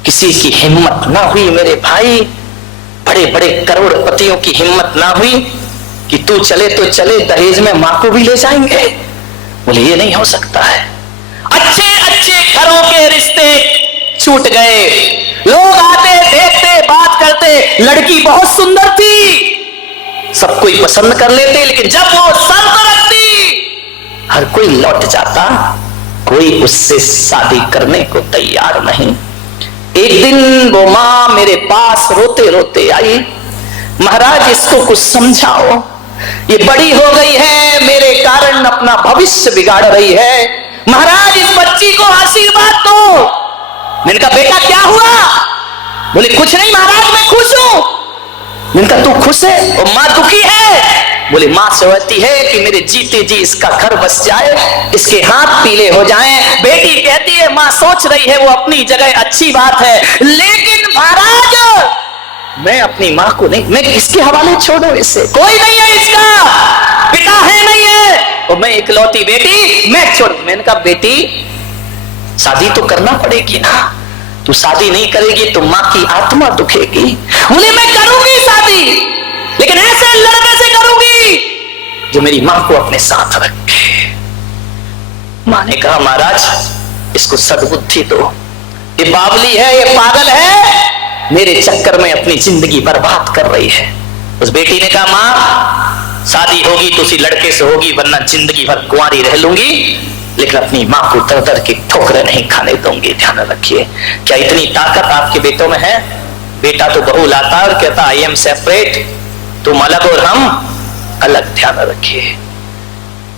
किसी की हिम्मत ना हुई मेरे भाई, बड़े बड़े करोड़पतियों की हिम्मत ना हुई कि तू चले तो चले, दहेज में मां को भी ले जाएंगे। बोले ये नहीं हो सकता है। अच्छे अच्छे घरों के रिश्ते छूट गए। लोग आते, देखते, बात करते, लड़की बहुत सुंदर थी, सब कोई पसंद कर लेते, लेकिन जब वो शर्त रखती हर कोई लौट जाता, कोई उससे शादी करने को तैयार नहीं। एक दिन वो मां मेरे पास रोते रोते आई, महाराज इसको कुछ समझाओ, ये बड़ी हो गई है, मेरे कारण अपना भविष्य बिगाड़ रही है, महाराज इस बच्ची को आशीर्वाद दो। मैंने कहा बेटा क्या हुआ। बोले कुछ नहीं महाराज मैं खुश हूं। मैंने कहा तू खुश है और मां दुखी है। बोले मां सोचती है कि मेरे जीते जी इसका घर बस जाए, इसके हाथ पीले हो जाएं। बेटी कहती है मां सोच रही है वो अपनी जगह अच्छी बात है, लेकिन महाराज मैं अपनी मां को नहीं, मैं किसके हवाले छोड़ूं इसे, कोई नहीं है इसका, पिता है नहीं है, और मैं इकलौती बेटी मैं छोड़। मैंने कहा बेटी शादी तो करना पड़ेगी ना, तू शादी नहीं करेगी तो मां की आत्मा दुखेगी। बोले मैं करूंगी शादी, लेकिन ऐसे लड़के से करूंगी जो मेरी मां को अपने साथ रखे। मां ने कहा महाराज इसको सद्बुद्धि दो, ये बावली है, ये पागल है, मेरे चक्कर में अपनी जिंदगी बर्बाद कर रही है। उस बेटी ने कहा मां शादी होगी तो उसी लड़के से होगी, वरना जिंदगी भर कुंवारी रह लूंगी, लेकिन अपनी मां को दर दर की ठोकरें नहीं खाने दूंगी। ध्यान रखिए, क्या इतनी ताकत आपके बेटों में है। बेटा तो बहू लाता और कहता आई एम सेपरेट, तुम अलग और हम अलग। ध्यान रखिए,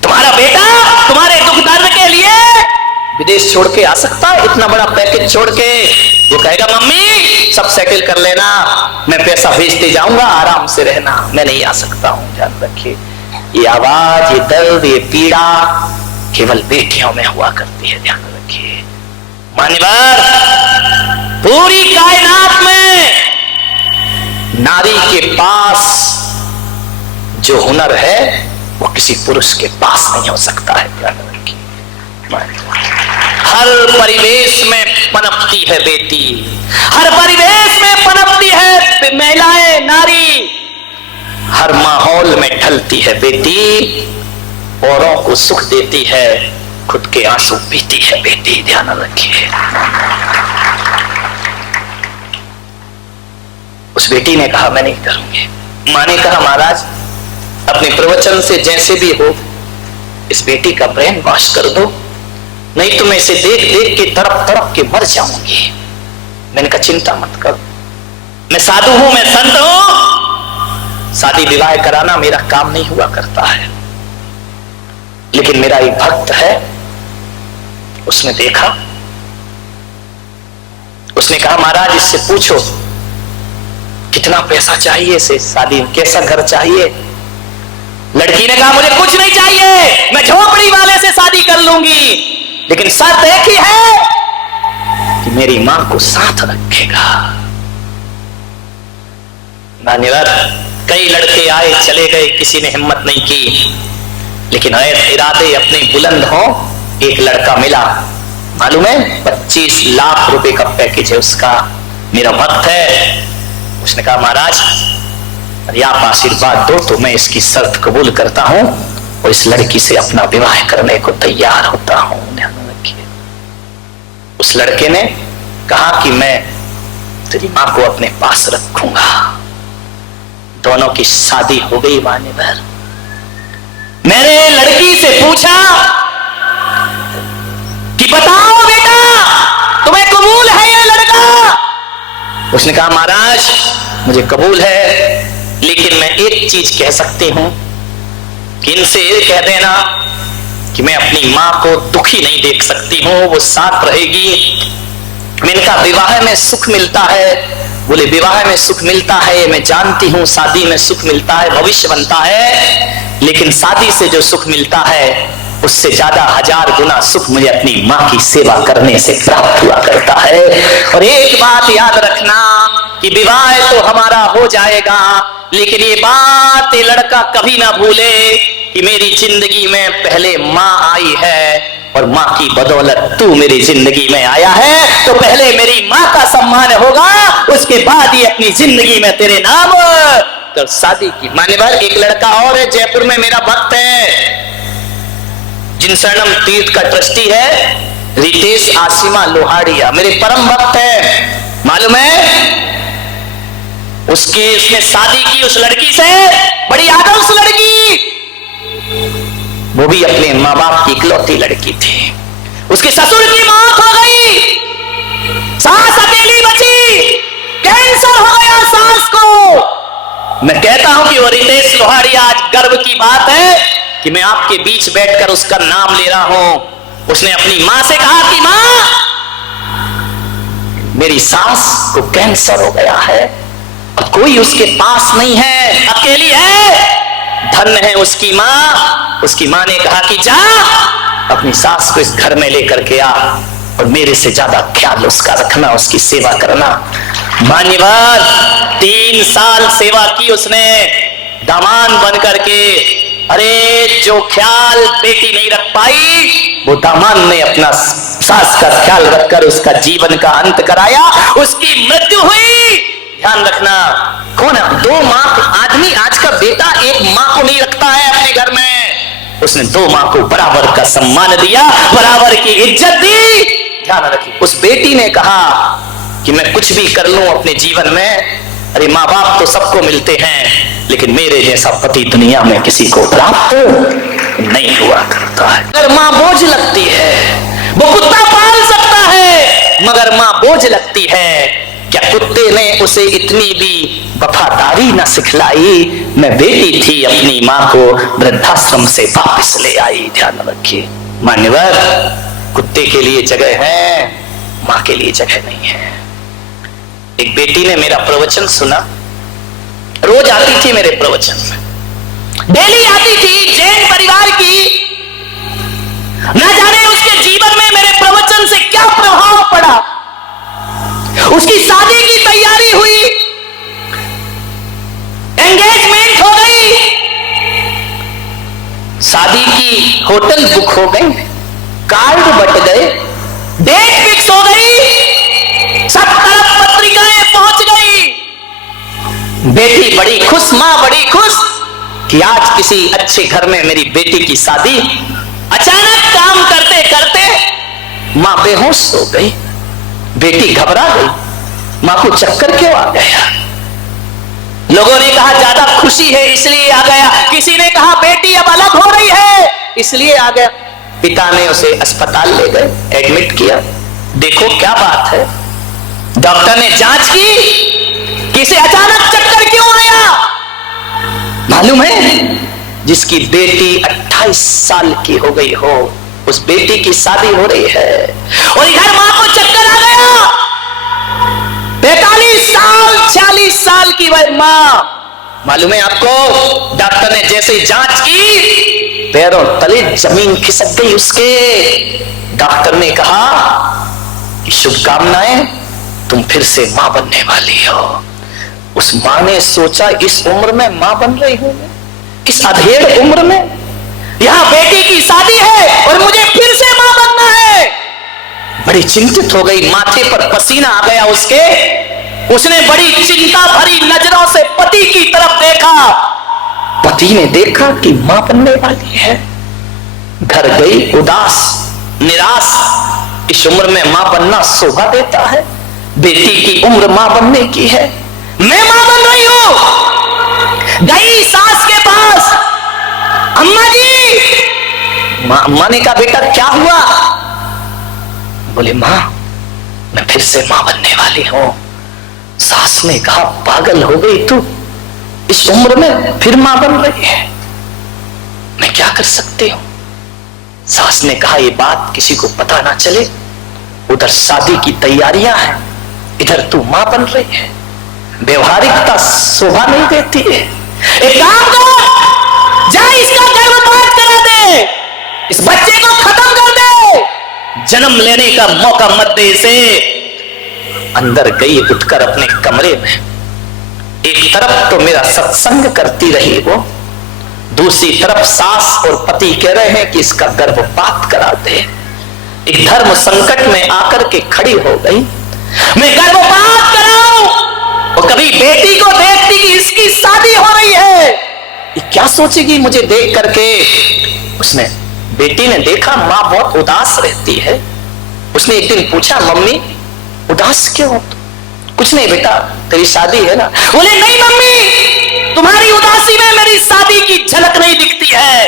तुम्हारा बेटा तुम्हारे दुख दर्द के लिए विदेश छोड़ के आ सकता है, इतना बड़ा पैकेज छोड़ के। वो कहेगा मम्मी सब सेटल कर लेना, मैं पैसा भेजते जाऊंगा, आराम से रहना, मैं नहीं आ सकता हूं। ध्यान रखिए, ये आवाज, ये दर्द, ये पीड़ा केवल बेटियों में हुआ करती है। ध्यान रखिए मान्यवर, पूरी कायनात में नारी के पास जो हुनर है वो किसी पुरुष के पास नहीं हो सकता है। ध्यान रखिए, हर परिवेश में पनपती है बेटी, हर परिवेश में पनपती है महिलाएं, नारी, हर माहौल में ढलती है बेटी, औरों को सुख देती है, खुद के आंसू पीती है बेटी। ध्यान रखिए। उस बेटी ने कहा मैं नहीं करूंगी। मां ने कहा महाराज अपने प्रवचन से जैसे भी हो इस बेटी का ब्रेन वॉश कर दो, नहीं तो मैं इसे देख देख के तड़प तड़प के मर जाऊंगी। मैंने कहा चिंता मत करो, मैं साधु हूं, मैं संत हूं, शादी विवाह कराना मेरा काम नहीं हुआ करता है, लेकिन मेरा एक भक्त है, उसने देखा, उसने कहा महाराज इससे पूछो कितना पैसा चाहिए इसे शादी, कैसा घर चाहिए। लड़की ने कहा मुझे कुछ नहीं चाहिए, मैं झोपड़ी वाले से शादी कर लूंगी, लेकिन शर्त एक ही है कि मेरी मां को साथ रखेगा। धन्यवाद। कई लड़के आए चले गए, किसी ने हिम्मत नहीं की, लेकिन इरादे अपने बुलंद हो। एक लड़का मिला, मालूम है 25 लाख रुपए का पैकेज है उसका, मेरा भक्त है। उसने कहा महाराज अरे आप आशीर्वाद दो तो मैं इसकी शर्त कबूल करता हूं और इस लड़की से अपना विवाह करने को तैयार होता हूं। ध्यान रखिए, उस लड़के ने कहा कि मैं तेरी मां को अपने पास रखूंगा। दोनों की शादी हो गई महीने भर। मैंने लड़की से पूछा कि बताओ बेटा, तुम्हें कबूल है ये लड़का? उसने कहा महाराज मुझे कबूल है, लेकिन मैं एक चीज कह सकती हूं कि इनसे ये कह देना कि मैं अपनी मां को दुखी नहीं देख सकती हूं, वो साथ रहेगी। मैं इनका विवाह में सुख मिलता है। बोले विवाह में सुख मिलता है मैं जानती हूं, शादी में सुख मिलता है, भविष्य बनता है, लेकिन शादी से जो सुख मिलता है उससे ज्यादा 1000 गुना सुख मुझे अपनी मां की सेवा करने से प्राप्त हुआ करता है। और एक बात याद रखना कि विवाह तो हमारा हो जाएगा, लेकिन ये बात ये लड़का कभी ना भूले कि मेरी जिंदगी में पहले मां आई है और मां की बदौलत तू मेरी जिंदगी में आया है, तो पहले मेरी मां का सम्मान होगा, उसके बाद ही अपनी जिंदगी में तेरे नाम तो शादी की। मान्यवर एक लड़का और है जयपुर में, मेरा भक्त है, जिनशरणम तीर्थ का ट्रस्टी है, रितेश आसिमा लोहाड़िया, मेरे परम भक्त है। मालूम है उसने शादी की उस लड़की से, बड़ी आदर्श लड़की, वो भी अपने माँ बाप की इकलौती लड़की थी। उसके ससुर की मौत हो गई, सास अकेली बची, कैंसर हो गया सास को। मैं कहता हूं कि वो रितेश लोहाड़िया, आज गर्व की बात है कि मैं आपके बीच बैठकर उसका नाम ले रहा हूं। उसने अपनी मां से कहा कि मां मेरी सास को कैंसर हो गया है, अब कोई उसके पास नहीं है, अकेली है, धन है उसकी मां। उसकी मां ने कहा कि जा अपनी सास को इस घर में लेकर के आ और मेरे से ज्यादा ख्याल उसका रखना, उसकी सेवा करना। मान्यवर 3 साल सेवा की उसने दामान बन करके। अरे जो ख्याल बेटी नहीं रख पाई वो दामान ने अपना सास का ख्याल रखकर उसका जीवन का अंत कराया, उसकी मृत्यु हुई। ध्यान रखना, कौन है 2 माँ, आदमी आज का बेटा एक माँ को नहीं रखता है अपने घर में, उसने 2 माँ को बराबर का सम्मान दिया, बराबर की इज्जत दी। ध्यान रखिए, उस बेटी ने कहा कि मैं कुछ भी कर लूं अपने जीवन में, अरे माँ बाप तो सबको मिलते हैं, लेकिन मेरे जैसा पति दुनिया में किसी को प्राप्त नहीं हुआ करता है। अगर माँ बोझ लगती है, वो कुत्ता पाल सकता है, मगर माँ बोझ लगती है। क्या कुत्ते ने उसे इतनी भी वफादारी न सिखलाई? मैं बेटी थी, अपनी माँ को वृद्धाश्रम से वापस ले आई। ध्यान रखिए मान्यवर, कुत्ते के लिए जगह है, माँ के लिए जगह नहीं है। एक बेटी ने मेरा प्रवचन सुना, रोज आती थी मेरे प्रवचन में, डेली आती थी, जैन परिवार की। न जाने उसके जीवन में मेरे प्रवचन से क्या प्रभाव पड़ा। उसकी शादी की तैयारी हुई, एंगेजमेंट हो गई, शादी की होटल बुक हो गई, कार्ड बट गए, डेट फिक्स हो गई, सब तरफ पत्रिकाएं पहुंच गई। बेटी बड़ी खुश, मां बड़ी खुश कि आज किसी अच्छे घर में मेरी बेटी की शादी। अचानक काम करते करते मां बेहोश हो गई, बेटी घबरा गई, मां को चक्कर क्यों आ गया? लोगों ने कहा ज्यादा खुशी है इसलिए आ गया, किसी ने कहा बेटी अब अलग हो रही है इसलिए आ गया। पिता ने उसे अस्पताल ले गए, एडमिट किया। देखो क्या बात है, डॉक्टर ने जांच की, किसे अचानक चक्कर क्यों आया? मालूम है, जिसकी बेटी 28 साल की हो गई हो, उस बेटी की शादी हो रही है और इधर मां को चक्कर आ गया। 45 साल 40 साल की वह मां, मालूम है आपको, डॉक्टर ने जैसे जांच की, पैरों तले जमीन खिसक गई उसके। डॉक्टर ने कहा कि शुभकामनाएं, तुम फिर से मां बनने वाली हो। उस मां ने सोचा इस उम्र में मां बन रही हूं, इस अधेड़ उम्र में, यहां बेटी की शादी है और मुझे फिर से मां बनना है। बड़ी चिंतित हो गई, माथे पर पसीना आ गया उसके। उसने बड़ी चिंता भरी नजरों से पति की तरफ देखा। पति ने देखा कि मां बनने वाली है, घर गई उदास निराश। इस उम्र में मां बनना शोभा देता है? बेटी की उम्र मां बनने की है, मैं मां बन रही हूं। गई सास के पास, अम्मा जी। मां ने कहा बेटा क्या हुआ? बोले मां मैं फिर से मां बनने वाली हूं। सास ने कहा पागल हो गई तू, इस उम्र में फिर मां बन रही है, मैं क्या कर सकती हूं? सास ने कहा ये बात किसी को पता ना चले, उधर शादी की तैयारियां हैं, इधर तू मां बन रही है, व्यवहारिकता शोभा नहीं देती है। एक काम कर, जा इसका गर्भपात करा दे, इस बच्चे को खत्म कर दे, जन्म लेने का मौका मत दे इसे। अंदर गई उठकर अपने कमरे में। एक तरफ तो मेरा सत्संग करती रही वो, दूसरी तरफ सास और पति कह रहे हैं कि इसका गर्भपात करा दे। एक धर्म संकट में आकर के खड़ी हो गई, मैं गर्भपात कराऊं? और कभी बेटी को देखती कि इसकी शादी हो रही है, ये क्या सोचेगी मुझे देख करके। उसने बेटी ने देखा मां बहुत उदास रहती है। उसने एक दिन पूछा मम्मी उदास क्यों हो? कुछ नहीं बेटा तेरी शादी है ना। बोले नहीं मम्मी, तुम्हारी उदासी में मेरी शादी की झलक नहीं दिखती है,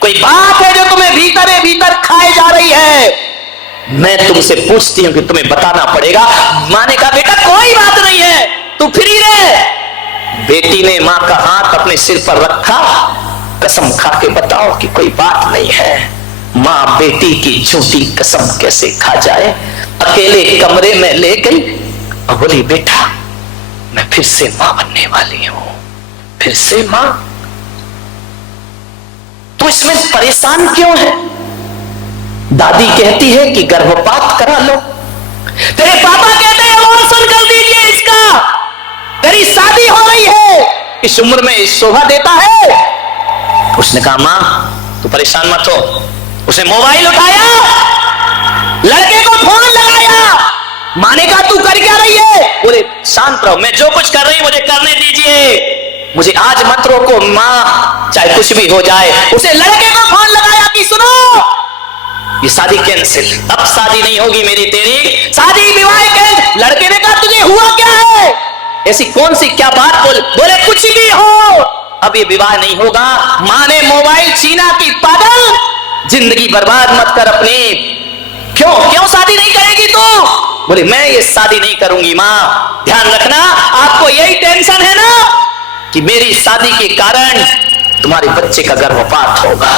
कोई बात है जो तुम्हें भीतर भीतर खाए जा रही है, मैं तुमसे पूछती हूं कि तुम्हें बताना पड़ेगा। मां ने कहा बेटा कोई बात नहीं है, तू फ्री रहे। बेटी ने मां का हाथ अपने सिर पर रखा, कसम खा के बताओ कि कोई बात नहीं है। मां बेटी की झूठी कसम कैसे खा जाए, अकेले कमरे में ले गई और बोली बेटा मैं फिर से मां बनने वाली हूं, फिर से मां। तो इसमें परेशान क्यों है? दादी कहती है कि गर्भपात करा लो, तेरे पापा कहते हैं अबॉर्शन कर दीजिए इसका, तेरी शादी हो रही है, इस उम्र में शोभा देता है। उसने कहा मां तू परेशान मत हो। उसने मोबाइल उठाया, लड़के को फोन लगाया, मां ने कहा तू कर क्या रही है? बोले शांत रहो, मैं जो कुछ कर रही हूं मुझे करने दीजिए, मुझे आज मत रोको मां, चाहे कुछ भी हो जाए। उसे लड़के को फोन लगाया कि सुनो ये शादी कैंसिल, अब शादी नहीं होगी मेरी तेरी, शादी विवाह कैंसिल। लड़के ने कहा तुझे हुआ क्या है? ऐसी कौन सी क्या बात? बोले कुछ भी हो अब ये विवाह नहीं होगा। मां ने मोबाइल छीना कि पागल जिंदगी बर्बाद मत कर अपनी, क्यों शादी नहीं करेगी तू? बोले मैं ये शादी नहीं करूंगी मां, ध्यान रखना आपको यही टेंशन है ना कि मेरी शादी के कारण तुम्हारे बच्चे का गर्भपात होगा।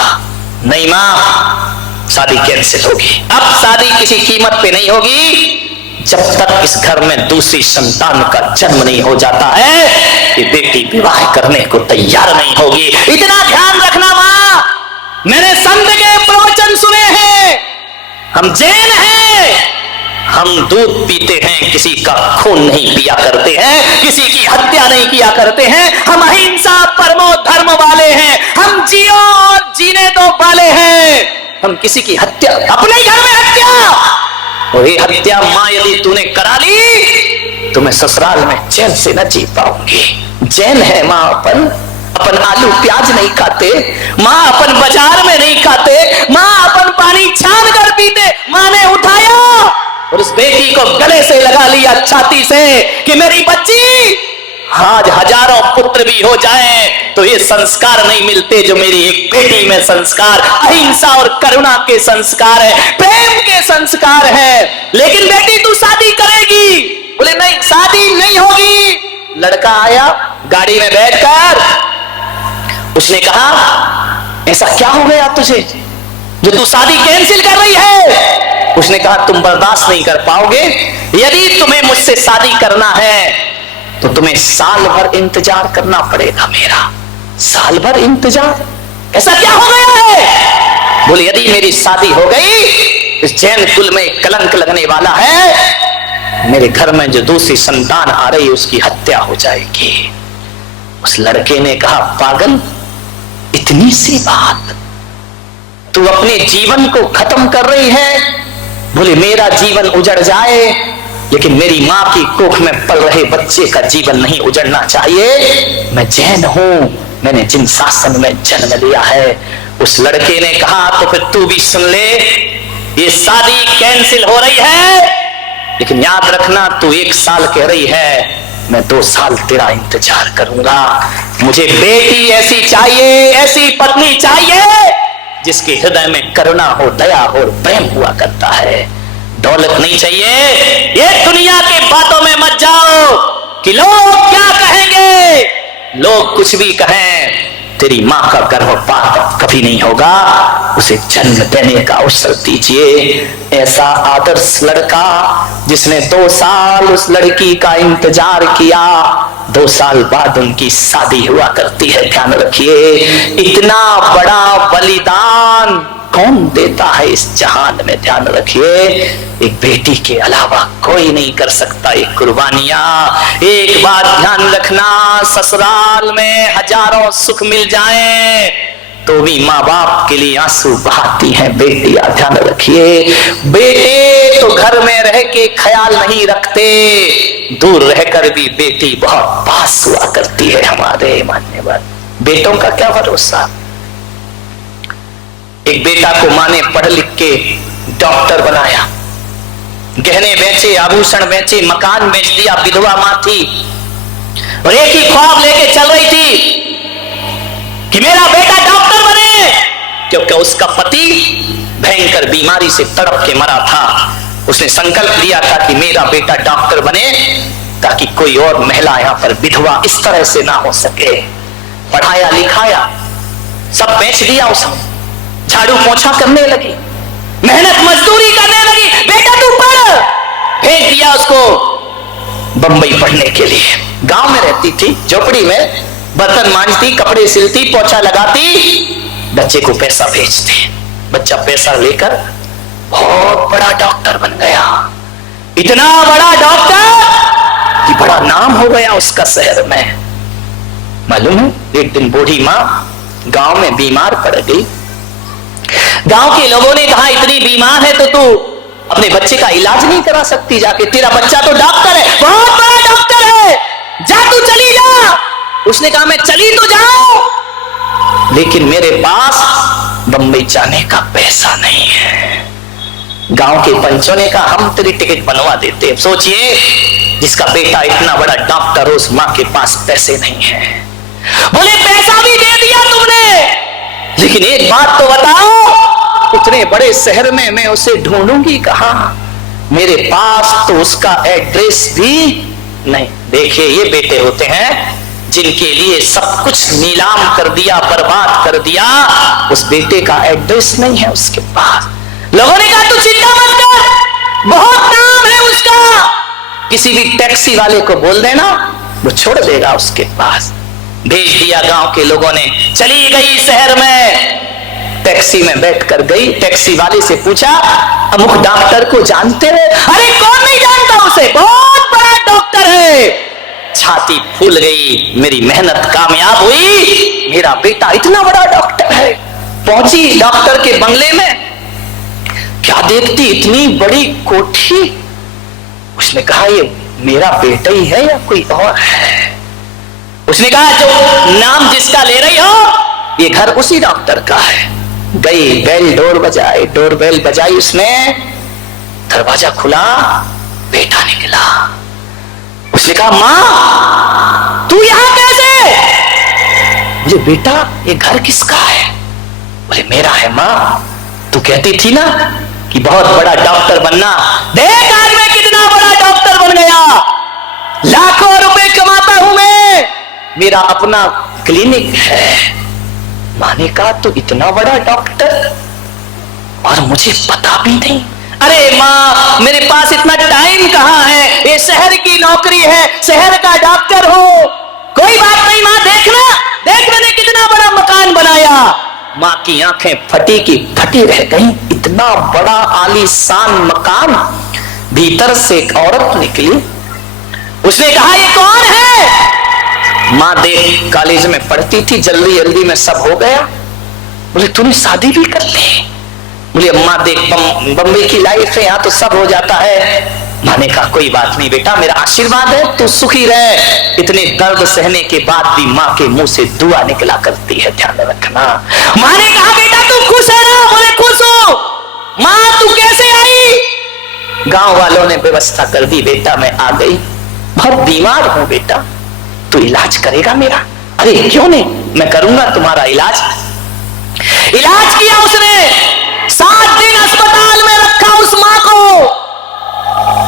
नहीं मां शादी कैंसिल होगी, अब शादी किसी कीमत पे नहीं होगी जब तक इस घर में दूसरी संतान का जन्म नहीं हो जाता है, कि बेटी विवाह करने को तैयार नहीं होगी। इतना ध्यान रखना मां, मैंने संत के प्रवचन सुने हैं, हम जैन हैं, हम दूध पीते हैं, किसी का खून नहीं पिया करते हैं, किसी की हत्या नहीं किया करते हैं, हम अहिंसा परमो धर्म वाले हैं, हम जियो और जीने दो वाले हैं, हम किसी की हत्या, अपने घर में हत्या, और ये हत्या मां यदि तूने करा ली तो मैं ससुराल में चैन से न जी पाऊंगी। जैन है मां, अपन आलू प्याज नहीं खाते, मां अपन बाजार में नहीं खाते, मां अपन पानी छान कर पीते। मां ने उठाया और उस बेटी को गले से लगा लिया छाती से कि मेरी बच्ची आज हजारों पुत्र भी हो जाएं तो ये संस्कार नहीं मिलते जो मेरी एक बेटी में संस्कार, अहिंसा और करुणा के संस्कार है, प्रेम के संस्कार है। लेकिन बेटी तू शादी करेगी? बोले नहीं शादी नहीं होगी। लड़का आया गाड़ी में बैठकर, उसने कहा ऐसा क्या हो गया तुझे जो तू शादी कैंसिल कर रही है? उसने कहा तुम बर्दाश्त नहीं कर पाओगे, यदि तुम्हें मुझसे शादी करना है तो तुम्हें साल भर इंतजार करना पड़ेगा मेरा। साल भर इंतजार? ऐसा क्या हो गया है? बोले यदि मेरी शादी हो गई इस जैन कुल में कलंक लगने वाला है, मेरे घर में जो दूसरी संतान आ रही है उसकी हत्या हो जाएगी। उस लड़के ने कहा पागल, इतनी सी बात तू अपने जीवन को खत्म कर रही है? बोले मेरा जीवन उजड़ जाए लेकिन मेरी माँ की कोख में पल रहे बच्चे का जीवन नहीं उजड़ना चाहिए। मैं जैन हूं, मैंने जिन शासन में जन्म लिया है। उस लड़के ने कहा तो फिर तू भी सुन ले, ये शादी कैंसिल हो रही है, लेकिन याद रखना तू 1 साल कह रही है, मैं 2 साल तेरा इंतजार करूंगा। मुझे बेटी ऐसी चाहिए, ऐसी पत्नी चाहिए जिसके हृदय में करुणा हो, दया हो, प्रेम हुआ करता है। दौलत नहीं चाहिए। ये दुनिया की बातों में मत जाओ कि लोग क्या कहेंगे। लोग कुछ भी कहें, तेरी मां का गर्भपात कभी नहीं होगा। उसे जन्म देने का अवसर दीजिए। ऐसा आदर्श लड़का जिसने 2 साल उस लड़की का इंतजार किया, 2 साल बाद उनकी शादी हुआ करती है। ध्यान रखिए, इतना बड़ा बलिदान कौन देता है इस जहान में। ध्यान रखिए, एक बेटी के अलावा कोई नहीं कर सकता ये कुर्बानियां। एक बात ध्यान रखना, ससुराल में हजारों सुख मिल जाएं तो भी माँ बाप के लिए आंसू बहाती हैं बेटियां। ध्यान रखिए, बेटे तो घर में रह के ख्याल नहीं रखते, दूर रहकर भी बेटी बहुत पास हुआ करती है। हमारे मान्यवर बेटों का क्या भरोसा। एक बेटा को मां ने पढ़ लिख के डॉक्टर बनाया, गहने बेचे, आभूषण बेचे, मकान बेच दिया, विधवा मां थी और एक ही ख्वाब लेके चल रही थी कि मेरा बेटा डॉक्टर बने, क्योंकि उसका पति भयंकर बीमारी से तड़प के मरा था। उसने संकल्प लिया था कि मेरा बेटा डॉक्टर बने ताकि कोई और महिला यहां पर विधवा इस तरह से ना हो सके। पढ़ाया लिखाया, सब बेच दिया उसने, झाड़ू पोछा करने लगी, मेहनत मजदूरी करने लगी। बेटा तू पढ़, भेज दिया उसको बंबई पढ़ने के लिए। गांव में रहती थी, झोपड़ी में बर्तन मांजती, कपड़े सिलती, पोछा लगाती, बच्चे को पैसा भेजती। बच्चा पैसा लेकर बहुत बड़ा डॉक्टर बन गया। इतना बड़ा डॉक्टर कि बड़ा नाम हो गया उसका शहर में। मालूम है, एक दिन बूढ़ी मां गांव में बीमार पड़ गई। गांव के लोगों ने कहा इतनी बीमार है तो तू अपने बच्चे का इलाज नहीं करा सकती जाके, तेरा बच्चा तो डॉक्टर है, बहुत बड़ा डॉक्टर है, जा तू चली जा। उसने कहा मैं चली तो जाऊं, लेकिन मेरे पास बंबई जाने का पैसा नहीं है। गांव के पंचों ने कहा हम तेरी टिकट बनवा देते। सोचिए, जिसका बेटा इतना बड़ा डॉक्टर हो, उस मां के पास पैसे नहीं है। बोले पैसा भी दे दिया तुमने, लेकिन एक बात तो बताओ, इतने बड़े शहर में मैं उसे ढूंढूंगी कहां? मेरे पास तो उसका एड्रेस भी नहीं। देखिए, ये बेटे होते हैं जिनके लिए सब कुछ नीलाम कर दिया, बर्बाद कर दिया। उस बेटे का एड्रेस नहीं है उसके पास। लोगों ने कहा तू चिंता मत कर, बहुत नाम है उसका, किसी भी टैक्सी वाले को बोल देना, वो छोड़ देगा उसके पास। भेज दिया गांव के लोगों ने, चली गई शहर में, टैक्सी में बैठ कर गई। टैक्सी वाले से पूछा अमुक डॉक्टर को जानते हो? अरे कौन नहीं जानता उसे, बहुत बड़ा डॉक्टर है। छाती फूल गई, मेरी मेहनत कामयाब हुई, मेरा बेटा इतना बड़ा डॉक्टर है। पहुंची डॉक्टर के बंगले में, क्या देखती इतनी बड़ी कोठी। उसने कहा ये मेरा बेटा ही है या कोई और है? उसने कहा जो नाम जिसका ले रही हो ये घर उसी डॉक्टर का है। गई, बेल डोर बजाई, डोर बेल बजाई उसने, दरवाजा खुला, बेटा निकला। उसने कहा मां तू यहां कैसे? बोले बेटा ये घर किसका है? बोले मेरा है मां, तू कहती थी ना कि बहुत बड़ा डॉक्टर बनना, देख आज मैं कितना बड़ा डॉक्टर बन गया, लाखों रुपए कमाता हूं मैं, मेरा अपना क्लिनिक है। मां ने कहा तो इतना बड़ा डॉक्टर और मुझे पता भी नहीं। अरे माँ मेरे पास इतना टाइम कहाँ है, ये शहर की नौकरी है, शहर का डॉक्टर हो। कोई बात नहीं माँ, देखना, देख मैंने कितना बड़ा मकान बनाया। माँ की आंखें फटी की फटी रह गई। इतना बड़ा आलीशान मकान, भीतर से एक औरत निकली। उसने कहा ये कौन है? माँ देख कॉलेज में पढ़ती थी, जल्दी जल्दी में सब हो गया। बोले तूने शादी भी कर ली? बोले अम्मा देख बम्बई की लाइफ है, यहाँ तो सब हो जाता है, माँ ने कहा कोई बात नहीं बेटा, मेरा आशीर्वाद है, तू सुखी रह। इतने दर्द सहने के बाद भी माँ के मुंह से दुआ निकला करती है, ध्यान रखना। माँ ने कहा बेटा तू खुश है ना? बोले खुश हो। माँ तू कैसे आई? गांव वालों ने व्यवस्था कर दी, बेटा मैं आ गई, बहुत बीमार हूं बेटा, तू इलाज करेगा मेरा? अरे क्यों नहीं, मैं करूंगा तुम्हारा इलाज। इलाज किया उसने, 7 दिन अस्पताल में रखा उस मां को।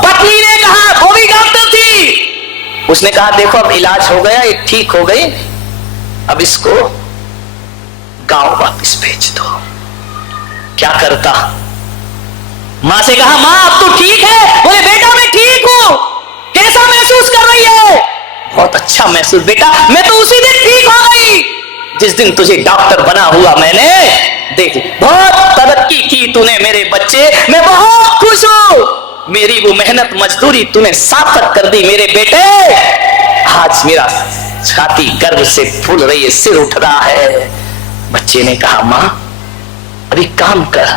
पत्नी ने कहा, वो भी डॉक्टर थी, उसने कहा देखो अब इलाज हो गया, एक ठीक हो गई, अब इसको गांव वापस भेज दो। क्या करता? मां से कहा मां अब तो ठीक है? बोले बेटा मैं ठीक हूं। कैसा महसूस कर रही है? बहुत अच्छा महसूस बेटा, मैं तो उसी दिन ठीक हो गई जिस दिन तुझे डॉक्टर बना हुआ मैंने देख। बहुत तरक्की की तूने मेरे बच्चे, मैं बहुत खुश हूं। मेरी वो मेहनत मजदूरी तूने सार्थक कर दी मेरे बेटे। आज मेरा छाती गर्व से फूल रही है, सिर उठ रहा है। बच्चे ने कहा मां अभी काम कर,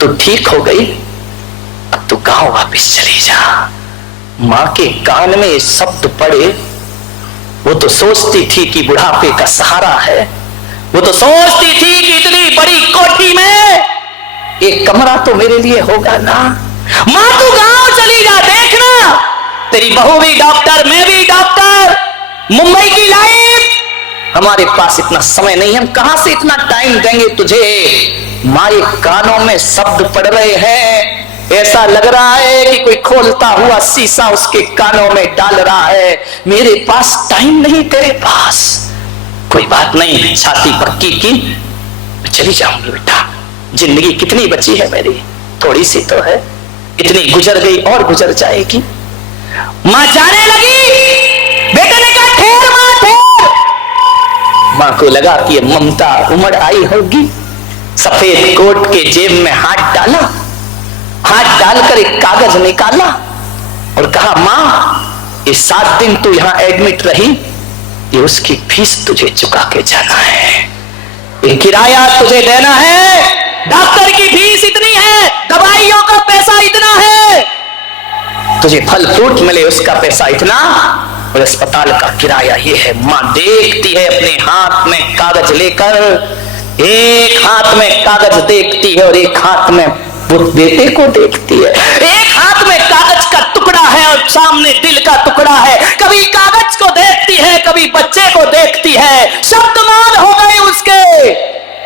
तू ठीक हो गई, अब तू गांव वापस चली जा। मां के कान में शब्द पड़े, वो तो सोचती थी कि बुढ़ापे का सहारा है, वो तो सोचती थी कि इतनी बड़ी कोठी में एक कमरा तो मेरे लिए होगा ना। मां तू गांव चली जा, देखना तेरी बहू भी डॉक्टर, मैं भी डॉक्टर, मुंबई की लाइफ। हमारे पास इतना समय नहीं, हम कहां से इतना टाइम देंगे तुझे। मां के कानों में शब्द पड़ रहे हैं, ऐसा लग रहा है कि कोई खोलता हुआ शीशा उसके कानों में डाल रहा है। मेरे पास टाइम नहीं, तेरे पास। कोई बात नहीं, छाती पक्की की, मैं चली जाऊंगी बेटा। जिंदगी कितनी बची है मेरी, थोड़ी सी तो है, इतनी गुजर गई और गुजर जाएगी। मां जाने लगी, बेटे ने कहा ठहर मां ठहर। मां को लगा कि ये ममता उमड़ आई होगी, सफेद कोट के जेब में हाथ डाला, हाथ डालकर एक कागज निकाला और कहा मां ये 7 दिन तू यहां एडमिट रही, ये उसकी फीस तुझे चुका के जाना है, ये किराया तुझे देना है, डॉक्टर की फीस इतनी है, दवाइयों का पैसा इतना है, तुझे फल फ्रूट मिले उसका पैसा इतना, और अस्पताल का किराया ये है। मां देखती है अपने हाथ में कागज लेकर, एक हाथ में कागज देखती है और एक हाथ में वो बेटे को देखती है। एक हाथ में कागज का टुकड़ा है और सामने दिल का टुकड़ा है। कभी कागज को देखती है, कभी बच्चे को देखती है। शब्दमान हो गए उसके,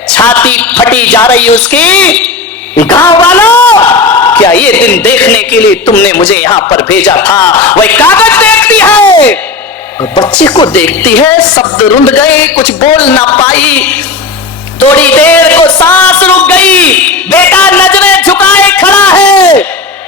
छाती फटी जा रही उसकी। गांव वालों, क्या ये दिन देखने के लिए तुमने मुझे यहां पर भेजा था? वही कागज देखती है और बच्चे को देखती है। शब्द रुंध गए, कुछ बोल ना पाई। थोड़ी देर को सांस रुक गई। बेटा नजरें झुकाए खड़ा है,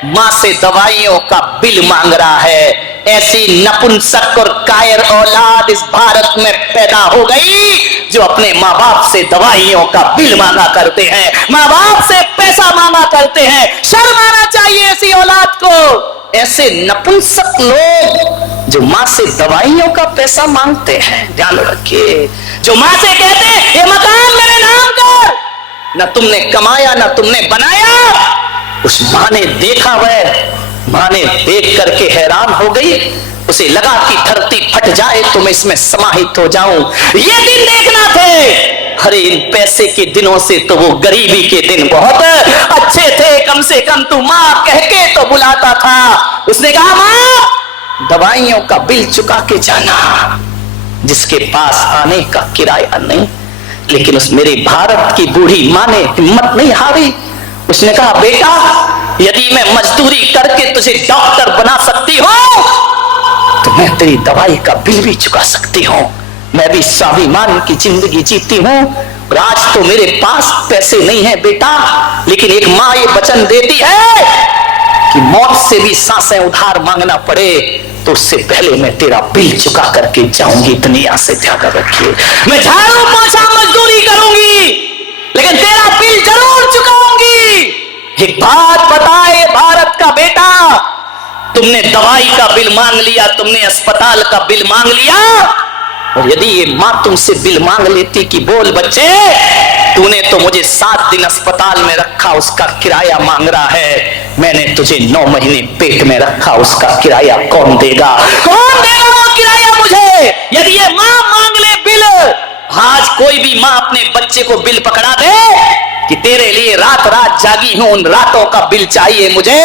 मां से दवाइयों का बिल मांग रहा है। ऐसी नपुंसक और कायर औलाद इस भारत में पैदा हो गई जो अपने माँ बाप से दवाइयों का बिल मांगा करते हैं, माँ बाप से पैसा मांगा करते हैं। शर्म आना चाहिए ऐसी औलाद को। ऐसे नपुंसक लोग जो माँ से दवाइयों का पैसा मांगते हैं, ध्यान रखिए। जो माँ से कहते हैं ये मकान मेरे नाम कर, न तुमने कमाया न तुमने बनाया। उस माँ ने देखा, वह माँ ने देख करके हैरान हो गई। उसे लगा कि धरती फट जाए तो मैं इसमें समाहित हो जाऊं। ये दिन देखना थे। अरे इन पैसे के दिनों से तो वो गरीबी के दिन बहुत अच्छे थे। कम से कम तू माँ कह के तो बुलाता था। उसने कहा माँ दवाइयों का बिल चुका के जाना। जिसके पास आने का किराया नहीं, लेकिन उस मेरे भारत की बूढ़ी माँ ने हिम्मत नहीं हारी। उसने कहा बेटा यदि मैं मजदूरी करके तुझे डॉक्टर बना सकती हूँ तो मैं तेरी दवाई का बिल भी चुका सकती हूँ। मैं भी स्वाभिमान की जिंदगी जीती हूँ। और आज तो मेरे पास पैसे नहीं है बेटा, लेकिन एक माँ ये वचन देती है कि मौत से भी सांसें उधार मांगना पड़े तो उससे पहले मैं तेरा बिल चुका करके जाऊंगी। इतनी आसे ध्यान रखिए। मैं झाड़ू पोछा मजदूरी करूंगी लेकिन तेरा बिल जरूर चुकाऊंगी। एक बात बताए भारत का बेटा, तुमने दवाई का बिल मांग लिया, तुमने अस्पताल का बिल मांग लिया, और यदि ये मां तुमसे बिल मांग लेती कि बोल बच्चे तूने तो मुझे 7 दिन अस्पताल में रखा, उसका किराया मांग रहा है, मैंने तुझे 9 महीने पेट में रखा, उसका किराया कौन देगा? कौन देगा वो किराया मुझे? यदि ये मां मांग ले बिल, आज कोई भी मां अपने बच्चे को बिल पकड़ा दे कि तेरे लिए रात रात जागी हूं, उन रातों का बिल चाहिए मुझे,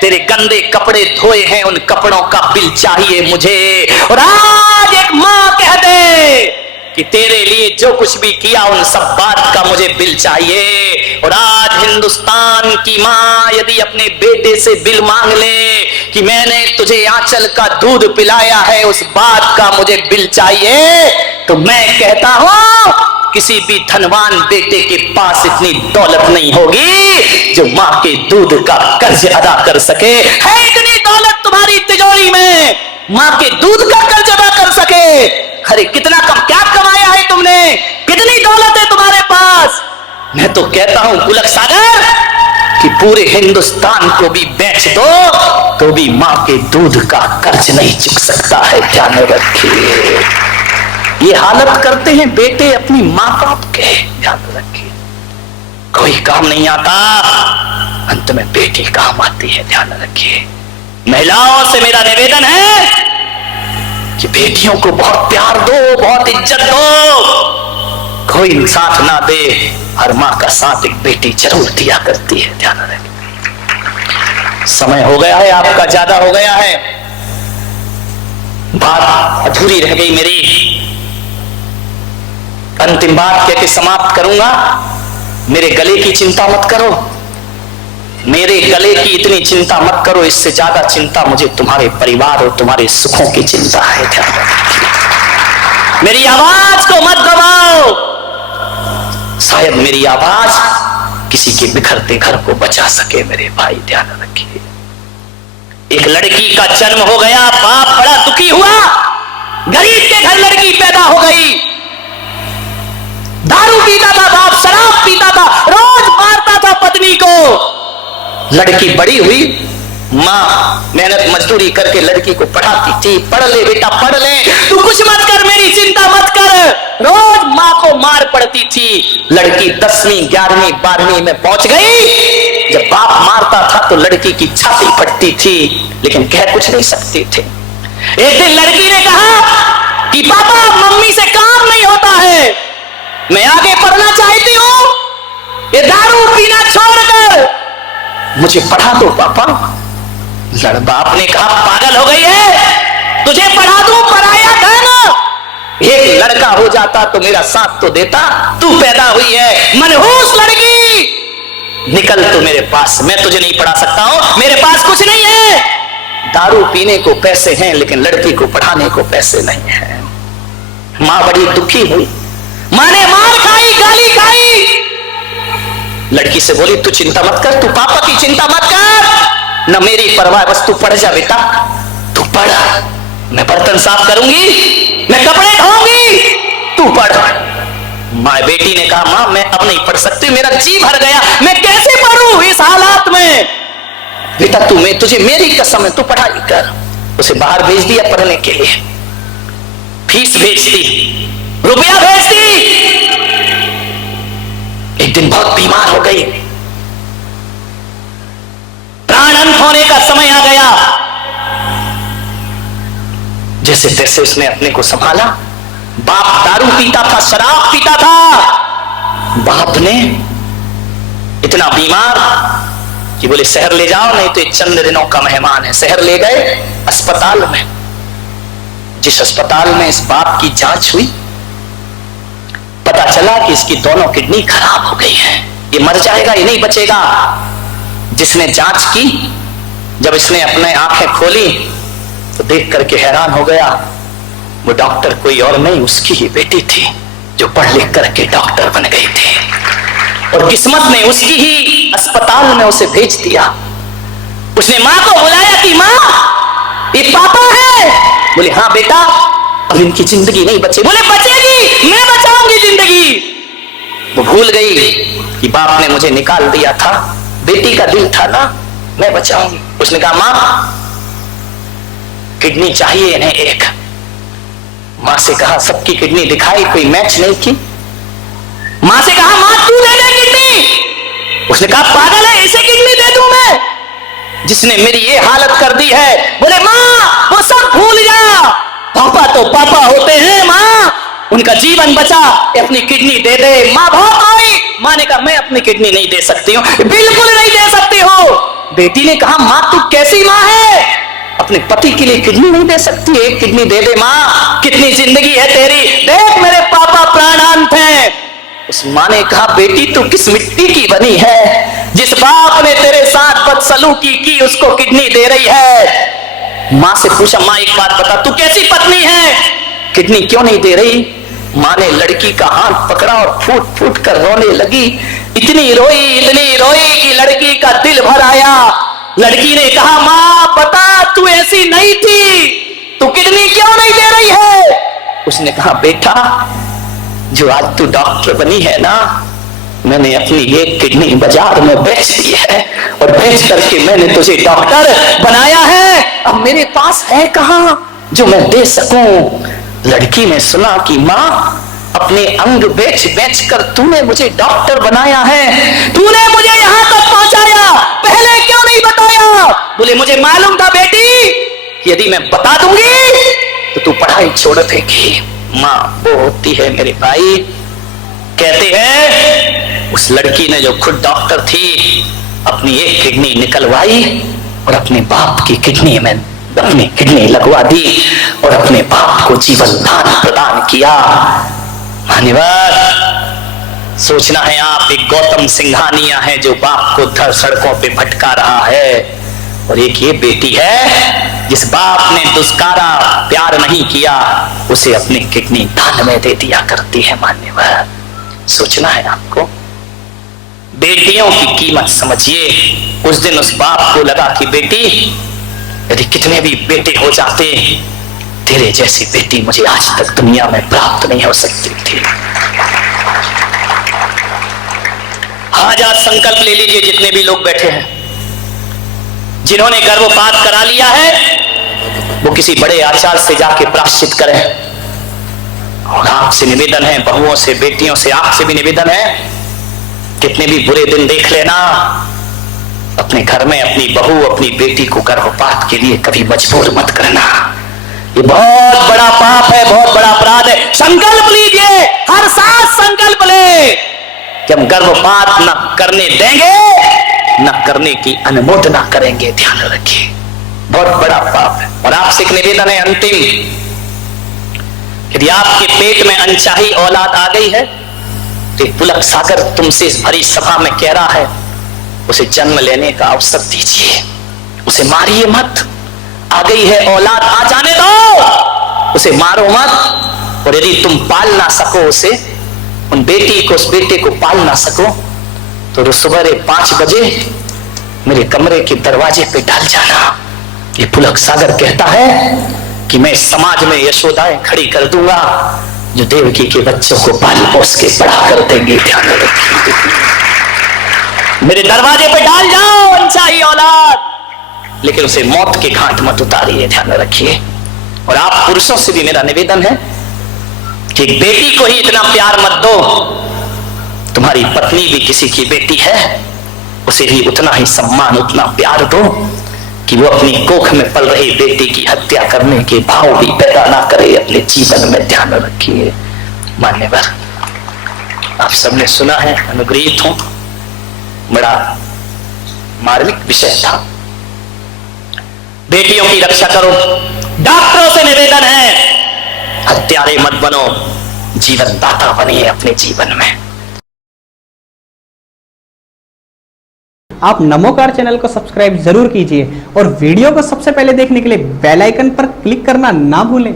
तेरे गंदे कपड़े धोए हैं उन कपड़ों का बिल चाहिए मुझे। और आज एक मां कह दे कि तेरे लिए जो कुछ भी किया उन सब बात का मुझे बिल चाहिए। और आज हिंदुस्तान की मां यदि अपने बेटे से बिल मांग ले कि मैंने तुझे आंचल का दूध पिलाया है, उस बात का मुझे बिल चाहिए, तो मैं कहता हूं किसी भी धनवान बेटे के पास इतनी दौलत नहीं होगी जो मां के दूध का कर्ज अदा कर सके। है इतनी दौलत तुम्हारी तिजोरी में, मां के दूध का कर्ज अदा कर सके? अरे कितना क्या कमाया है तुमने, कितनी दौलत है तुम्हारे पास? मैं तो कहता हूं गुलक सागर कि पूरे हिंदुस्तान को भी बेच दो तो भी मां के दूध का कर्ज नहीं चुक सकता है। ध्यान रखिए, ये हालत करते हैं बेटे अपनी मां बाप के। ध्यान रखिए, कोई काम नहीं आता, अंत में बेटी काम आती है। ध्यान रखिए, महिलाओं से मेरा निवेदन है कि बेटियों को बहुत प्यार दो, बहुत इज्जत दो। कोई साथ ना दे, हर मां का साथ एक बेटी जरूर दिया करती है। ध्यान रखें। समय हो गया है आपका, ज्यादा हो गया है, बात अधूरी रह गई मेरी। अंतिम बात कह के समाप्त करूंगा। मेरे गले की चिंता मत करो, मेरे गले की इतनी चिंता मत करो, इससे ज्यादा चिंता मुझे तुम्हारे परिवार और तुम्हारे सुखों की चिंता है। ध्यान रखिए, मेरी आवाज को मत दबाओ, शायद मेरी आवाज किसी के बिखरते घर को बचा सके। मेरे भाई ध्यान रखिए, एक लड़की का जन्म हो गया, बाप बड़ा दुखी हुआ, गरीब के घर लड़की पैदा हो गई, दारू पीता था बाप, शराब पीता था, रोज मारता था पत्नी को। लड़की बड़ी हुई, मां मेहनत मजदूरी करके लड़की को पढ़ाती थी, पढ़ ले बेटा पढ़ ले, तू कुछ मत कर, मेरी चिंता मत कर। रोज मां को मार पड़ती थी। लड़की 10वीं 11वीं 12वीं में पहुंच गई, जब बाप मारता था तो लड़की की छाती फटती थी, लेकिन कह कुछ नहीं सकती थी। एक दिन लड़की ने कहा कि पापा मम्मी से काम नहीं होता है, मैं आगे पढ़ना चाहती हूं, ये दारू पीना छोड़कर मुझे पढ़ा दो पापा। बाप ने कहा पागल हो गई है, तुझे पढ़ा दूं पराया धन, एक लड़का हो जाता तो मेरा साथ तो देता, तू पैदा हुई है मनहूस लड़की, निकल तू मेरे पास, मैं तुझे नहीं पढ़ा सकता हूं, मेरे पास कुछ नहीं है। दारू पीने को पैसे हैं लेकिन लड़की को पढ़ाने को पैसे नहीं है। मां बड़ी दुखी हुई, मां ने मार खाई, गाली खाई। लड़की से बोली तू चिंता मत कर, तू पापा की चिंता मत कर, न मेरी परवाह, बस तू पढ़ जा बेटा, तू पढ़, मैं बर्तन साफ करूंगी, मैं कपड़े धोऊंगी, तू पढ़। मां बेटी ने कहा मां मैं अब नहीं पढ़ सकती, मेरा जी भर गया, मैं कैसे पढ़ूं इस हालात में। बेटा तू, मैं तुझे मेरी कसम है, तू पढ़ाई कर। उसे बाहर भेज दिया पढ़ने के लिए, फीस भेजती, रुपया भेजती। एक दिन बहुत बीमार हो गई, प्राण अंत होने का समय आ गया। जैसे तैसे उसने अपने को संभाला। बाप दारू पीता था, शराब पीता था। बाप ने इतना बीमार कि बोले शहर ले जाओ, नहीं तो चंद दिनों का मेहमान है। शहर ले गए, अस्पताल में। जिस अस्पताल में इस बाप की जांच हुई, पता चला कि इसकी दोनों किडनी खराब हो गई है, ये मर जाएगा, ये नहीं बचेगा। जिसने जांच की, जब इसने अपने आंखें खोली तो देख करके हैरान हो गया। वो डॉक्टर कोई और नहीं, उसकी ही बेटी थी जो पढ़ लिख करके डॉक्टर बन गई थी, और किस्मत ने उसकी ही अस्पताल में उसे भेज दिया। उसने मां को बुलाया कि मां ये पापा है। बोले हाँ बेटा, अब इनकी जिंदगी नहीं बचे। बोले बचेगी, मैं बचाऊंगी जिंदगी। वो भूल गई कि बाप ने मुझे निकाल दिया था, बेटी का दिल था ना, मैं बचाऊंगी। उसने कहा मां किडनी चाहिए इन्हें एक। मां से कहा सबकी किडनी दिखाई, कोई मैच नहीं की। मां से कहा मां तू दे दे किडनी। उसने कहा पागल है, इसे किडनी दे दूं मैं? जिसने मेरी ये हालत कर दी है। बोले माँ वो सब भूल जा, पापा तो पापा होते हैं, माँ उनका जीवन बचा, अपनी किडनी दे दे। माँ बहुत आई, माँ ने कहा मैं अपनी किडनी नहीं दे सकती हूँ। बिल्कुल नहीं दे सकती हो। बेटी ने कहा माँ तू कैसी माँ है, अपने पति के लिए किडनी नहीं दे सकती, एक किडनी दे दे माँ, कितनी जिंदगी है तेरी, देख मेरे पापा प्राणांत हैं। उस माँ ने कहा बेटी तू किस मिट्टी की बनी है, जिस बाप ने तेरे साथ बदसलूकी की उसको किडनी दे रही है। माँ से पूछा माँ एक बात बता तू कैसी पत्नी है, किडनी क्यों नहीं दे रही। माँ ने लड़की का हाथ पकड़ा और फूट फूट कर रोने लगी। इतनी रोई कि लड़की का दिल भर आया। लड़की ने कहा माँ बता तू ऐसी नहीं थी, तू किडनी क्यों नहीं दे रही है। उसने कहा बेटा जो आज तू डॉक्टर बनी है ना, मैंने अपनी एक किडनी बाजार में बेच दी है और बेच करके मैंने तुझे डॉक्टर बनाया है। अब मेरे पास है कहां जो मैं दे सकूं। लड़की ने सुना कि माँ अपने अंग बेच बेच कर तूने मुझे डॉक्टर बनाया है, तूने मुझे यहां तक पहुंचाया, पहले क्यों नहीं बताया। बोले मुझे मालूम था बेटी कि यदि मैं बता दूंगी तो तू पढ़ाई छोड़ देगी। माँ वो होती है मेरे भाई। कहते हैं उस लड़की ने जो खुद डॉक्टर थी अपनी एक किडनी निकलवाई और अपने बाप की किडनी में अपनी किडनी लगवा दी और अपने बाप को जीवन दान प्रदान किया। मान्यवर सोचना है आप, एक गौतम सिंघानिया है जो बाप को धर सड़कों पे भटका रहा है, और एक ये बेटी है जिस बाप ने दुष्कारा प्यार नहीं किया उसे अपनी किडनी दान में दे दिया करती है। मान्यवर सोचना है आपको, बेटियों की कीमत समझिए। उस दिन उस बाप को लगा कि बेटी यदि कितने भी बेटे हो जाते, तेरे जैसी बेटी मुझे आज तक दुनिया में प्राप्त नहीं हो सकती थी। आज संकल्प ले लीजिए जितने भी लोग बैठे हैं, जिन्होंने गर्भपात करा लिया है वो किसी बड़े आचार्य से जाके प्रायश्चित करें। और आपसे निवेदन है, बहुओं से बेटियों से आपसे भी निवेदन है, कितने भी बुरे दिन देख लेना, अपने घर में अपनी बहू अपनी बेटी को गर्भपात के लिए कभी मजबूर मत करना। ये बहुत बड़ा पाप है, बहुत बड़ा अपराध है। संकल्प लीजिए, हर साथ संकल्प ले कि हम गर्भपात न करने देंगे, न करने की अनुमोदना करेंगे। ध्यान रखिए, बहुत बड़ा पाप है। और आपसे एक निवेदन है अंतिम, यदि आपके पेट में अनचाही औलाद आ गई है तो पुलक सागर तुमसे इस भरी सभा में कह रहा है, उसे जन्म लेने का अवसर दीजिए, उसे मारिए मत। आ गई है औलाद, आ जाने दो, उसे मारो मत। और यदि तुम पाल ना सको उसे, उन बेटी को, उस बेटे को पाल ना सको, तो सुबह 5 बजे मेरे कमरे के दरवाजे पे डाल जाना। ये पुलक सागर कहता है कि मैं समाज में यशोदाएं खड़ी कर दूंगा जो देवकी के बच्चों को पाल पोस के बड़ा कर देंगे। ध्यान रखिए, मेरे दरवाजे पे डाल जाओ अनचाही औलाद, लेकिन उसे मौत के घाट मत उतारिए। ध्यान रखिए। और आप पुरुषों से भी मेरा निवेदन है कि बेटी को ही इतना प्यार मत दो, तुम्हारी पत्नी भी किसी की बेटी है, उसे भी उतना ही सम्मान उतना प्यार दो कि वो अपनी कोख में पल रही बेटी की हत्या करने के भाव भी पैदा ना करे अपने जीवन में। ध्यान रखिए। मान्यवर आप सबने सुना है, अनुग्रहित हूं, बड़ा मार्मिक विषय था। बेटियों की रक्षा करो। डॉक्टरों से निवेदन है, हत्यारे मत बनो, जीवन दाता बनिए अपने जीवन में। आप नमोकार चैनल को सब्सक्राइब जरूर कीजिए और वीडियो को सबसे पहले देखने के लिए बेल आइकन पर क्लिक करना ना भूलें।